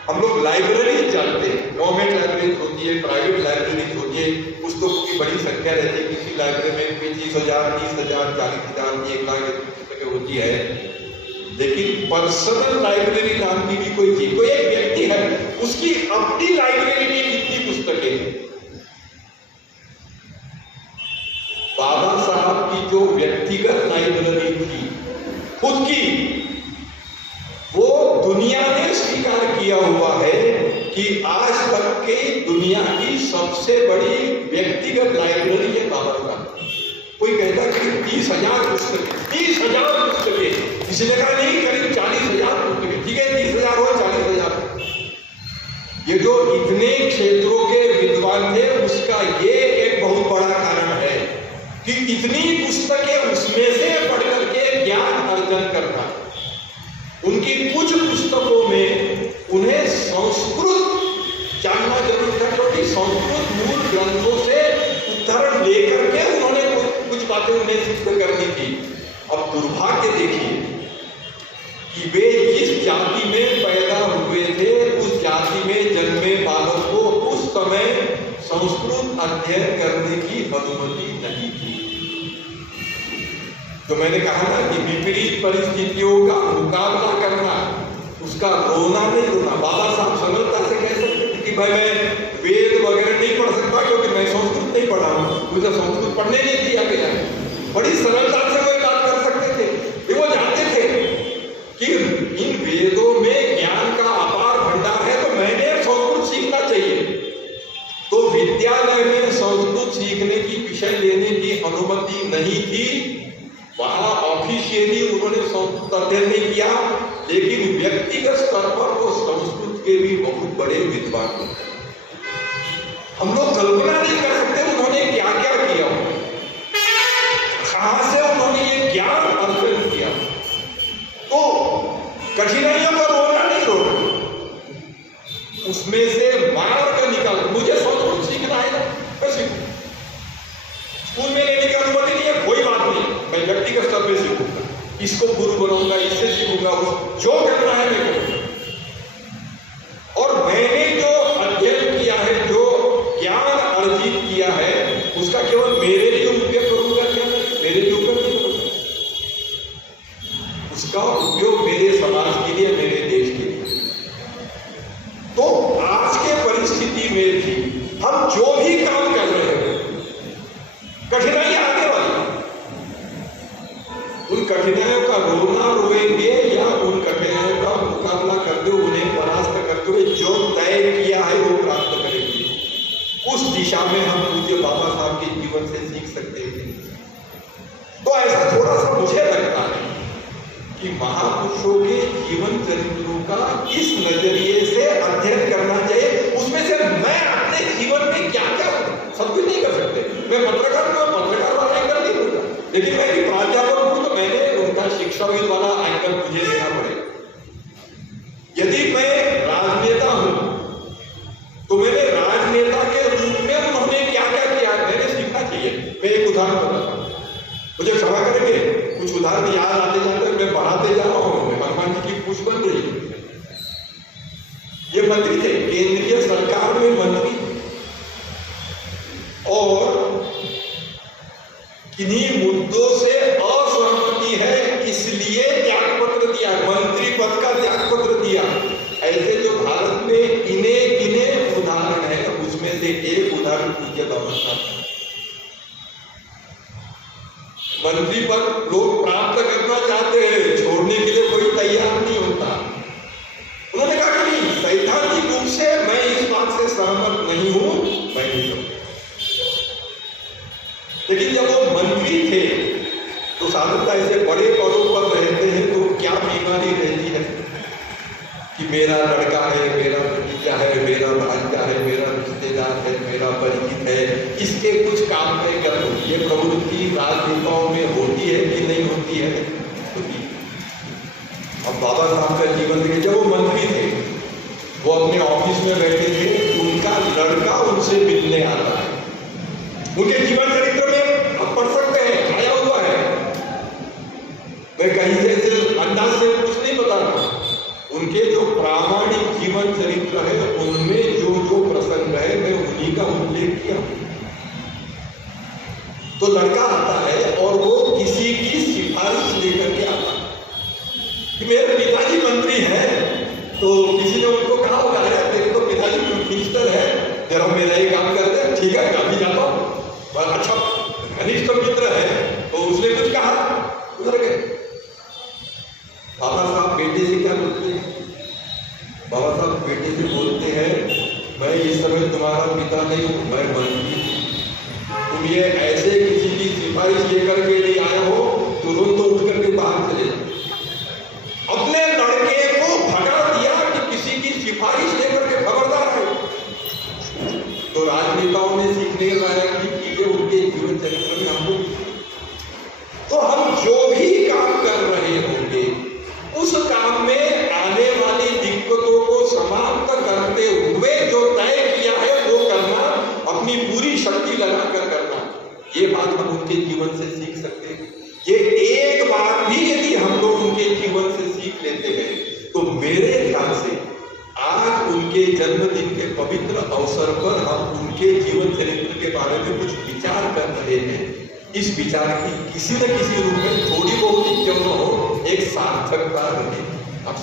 हम लोग लाइब्रेरी जाते हैं, गवर्नमेंट लाइब्रेरी होती है, प्राइवेट लाइब्रेरी होती है, पुस्तकों की बड़ी संख्या रहती है। किसी लाइब्रेरी में 25,000, 30,000, 40,000, 1 लाख पुस्तकें होती है। लेकिन पर्सनल लाइब्रेरी नाम की भी कोई चीज, कोई एक व्यक्ति है, उसकी अपनी लाइब्रेरी में कितनी पुस्तकें हैं। बाबा साहब की जो व्यक्तिगत लाइब्रेरी थी खुद की, वो दुनिया ने स्वीकार किया हुआ है कि आज तक के दुनिया की सबसे बड़ी व्यक्तिगत लाइब्रेरी है बाबा साहब। कोई कहता है कि 30,000 पुस्तकें, 30,000 पुस्तकें, किसी ने कहा नहीं करीब 40,000 पुस्तकें। ठीक है, 30,000 हो 40,000। ये जो इतने क्षेत्रों के विद्वान थे, उसका ये एक बहुत बड़ा कारण है कि इतनी पुस्तकें उसमें से पढ़ करके ज्ञान अर्जन करना। उनकी कुछ पुस्तकों में उन्हें संस्कृत जानना जरूर था, क्योंकि संस्कृत मूल ग्रंथों से उदाहरण लेकर के उन्होंने कुछ बातें उन्हें सिद्ध करनी थी। अब दुर्भाग्य देखिए कि वे जिस जाति में पैदा हुए थे, उस जाति में जन्मे बालक को उस समय संस्कृत अध्ययन करने की अनुमति नहीं थी। तो मैंने कहा ना कि विपरीत परिस्थितियों का मुकाबला करना, उसका रोना नहीं रोना। बाबा साहब सरलता से कह सकते थे कि भाई मैं वेद वगैरह नहीं पढ़ सकता क्योंकि मैं संस्कृत नहीं पढ़ा हूं, मुझे संस्कृत पढ़ने नहीं दिया गया। बड़ी सरलता से कोई बात कर सकते थे। वो जानते थे कि इन वेदों में ज्ञान का अपार भंडार है, तो मैंने संस्कृत सीखना चाहिए। तो विद्यालय में संस्कृत सीखने की, विषय लेने की अनुमति नहीं थी। वहां ऑफिशियली उन्होंने संस्कृत अध्ययन नहीं किया, लेकिन व्यक्तिगत स्तर पर वो संस्कृत के भी बहुत बड़े विद्वान थे। हम लोग कल्पना नहीं कर सकते उन्होंने क्या क्या किया, कहां से उन्होंने ये ज्ञान अर्जन किया। तो कठिनाइयों का रोना नहीं रोना, उसमें से मार्ग निकाल। मुझे संस्कृत सीखना है ना, मैं सीखूं। स्कूल में लेने की अनुमति नहीं है, कोई बात नहीं, मैं व्यक्तिगत स्तर पे सीखूंगा, इसको गुरु बनाऊंगा, इससे सीखूंगा, जो करना है मैं करूंगा। और मैंने जो अध्ययन किया है, जो ज्ञान अर्जित किया है, उसका केवल मेरे लिए उपयोग करूंगा क्या? मेरे लिए उपयोग नहीं करूंगा, उसका उपयोग मेरे समाज के लिए, मेरे देश के लिए। लड़ेंगे या उन कठिनाइयों का मुकाबला करते हुए उन्हें परास्त करते हुए जो तय किया है वो प्राप्त करेंगे। उस दिशा में हम पूज्य बाबा साहब के जीवन से सीख सकते हैं। तो ऐसा थोड़ा सा मुझे लगता है कि महापुरुषों के जीवन चरित्रों का इस नजरिए से अध्ययन करना चाहिए। उसमें से मैं अपने जीवन में क्या क्या सब कुछ नहीं कर सकते। मैं पत्रकार वाला एंगल नहीं दूंगा, लेकिन मैं भी प्राध्यापक हूं तो मैंने उनका शिक्षाविद वाला एंगल मुझे लेना पड़ेगा। यदि मैं राजनेता हूं तो मैंने राजनेता के रूप में उन्होंने क्या क्या किया मैंने सीखना चाहिए। मैं एक उदाहरण बताता हूं, मुझे क्षमा करेंगे कुछ उदाहरण याद आते जाते मैं बढ़ाते जा रहा हूं। हनुमान जी की पूछ बन रही। ये मंत्री थे, केंद्रीय सरकार में मंत्री, और किन्हीं मुद्दों से असहमति है इसलिए त्याग पत्र दिया, मंत्री पद का त्याग पत्र दिया। ऐसे जो भारत में गिने उदाहरण है, उसमें से एक उदाहरण पूज्य बाबा साहब। मंत्री पद लोग प्राप्त करना चाहते हैं, छोड़ने के लिए कोई तैयार नहीं होता। उन्होंने कहा कि नहीं, सैद्धांतिक रूप से मैं इस बात से सहमत नहीं हूं, मैं नहीं कहूं। लेकिन जब वो मंत्री थे तो साधारणतः ऐसे बड़े पदों पर रहते हैं तो क्या बीमारी रहती है कि मेरा लड़का है, मेरा भतीजा है, मेरा भांजा है, मेरा रिश्तेदार है, मेरा परिचित है, इसके कुछ काम में कर दो। ये प्रवृत्ति राजनेताओं में होती है कि नहीं होती है? होती। अब बाबा साहब का जीवन देखिए, जब वो मंत्री थे वो अपने ऑफिस में बैठे थे, उनका लड़का उनसे मिलने आता है। उनके जीवन चरित्र में आप पढ़ सकते हैं, आया हुआ है। मैं कहीं से ऐसे अंदाज से कुछ नहीं बता रहा। उनके जो प्रामाणिक जीवन चरित्र है उनमें जो जो प्रसंग है मैं उन्हीं का उल्लेख किया। तो लड़का आता है और वो किसी की सिफारिश लेकर के आता है कि मेरे पिताजी मंत्री हैं, तो किसी ने उनको कहा होगा तेरे तो पिताजी मिनिस्टर है, जरा मेरा ही काम कर दे। ठीक है, अभी जाता हूँ। अच्छा घनिष्ठ मित्र है तो उसने कुछ कहा, उधर गए। बाबा साहब बेटे से क्या बोलते हैं? बाबा साहब बेटे से बोलते हैं, मैं इस समय तुम्हारा पिता नहीं हूं, मैं मंत्री हूं। तुम ये ऐसे किसी की सिफारिश लेकर के नहीं आए हो, तुरंत तो उठ करके बाहर चले जाओ। अपने लड़के को भगा दिया कि किसी की सिफारिश लेकर के खबरदार है। तो राजनेताओं ने सीखने लाया कि उनके जीवन चरित्र में हमको, तो हम जो भी काम कर रहे होंगे उस काम में आने वाली दिक्कतों को समाप्त करते हुए जो तय किया है वो करना, अपनी पूरी शक्ति लगाकर करना। ये बात हम उनके जीवन से सीख सकते हैं। ये एक बार भी यदि हम लोग उनके जीवन से सीख लेते हैं तो मेरे ख्याल से आज उनके जन्मदिन के पवित्र अवसर पर हम उनके जीवन चरित्र के बारे में कुछ विचार कर रहे हैं। इस विचार की किसी न किसी रूप में थोड़ी बहुत क्यों न हो एक सार्थकता रहे। आप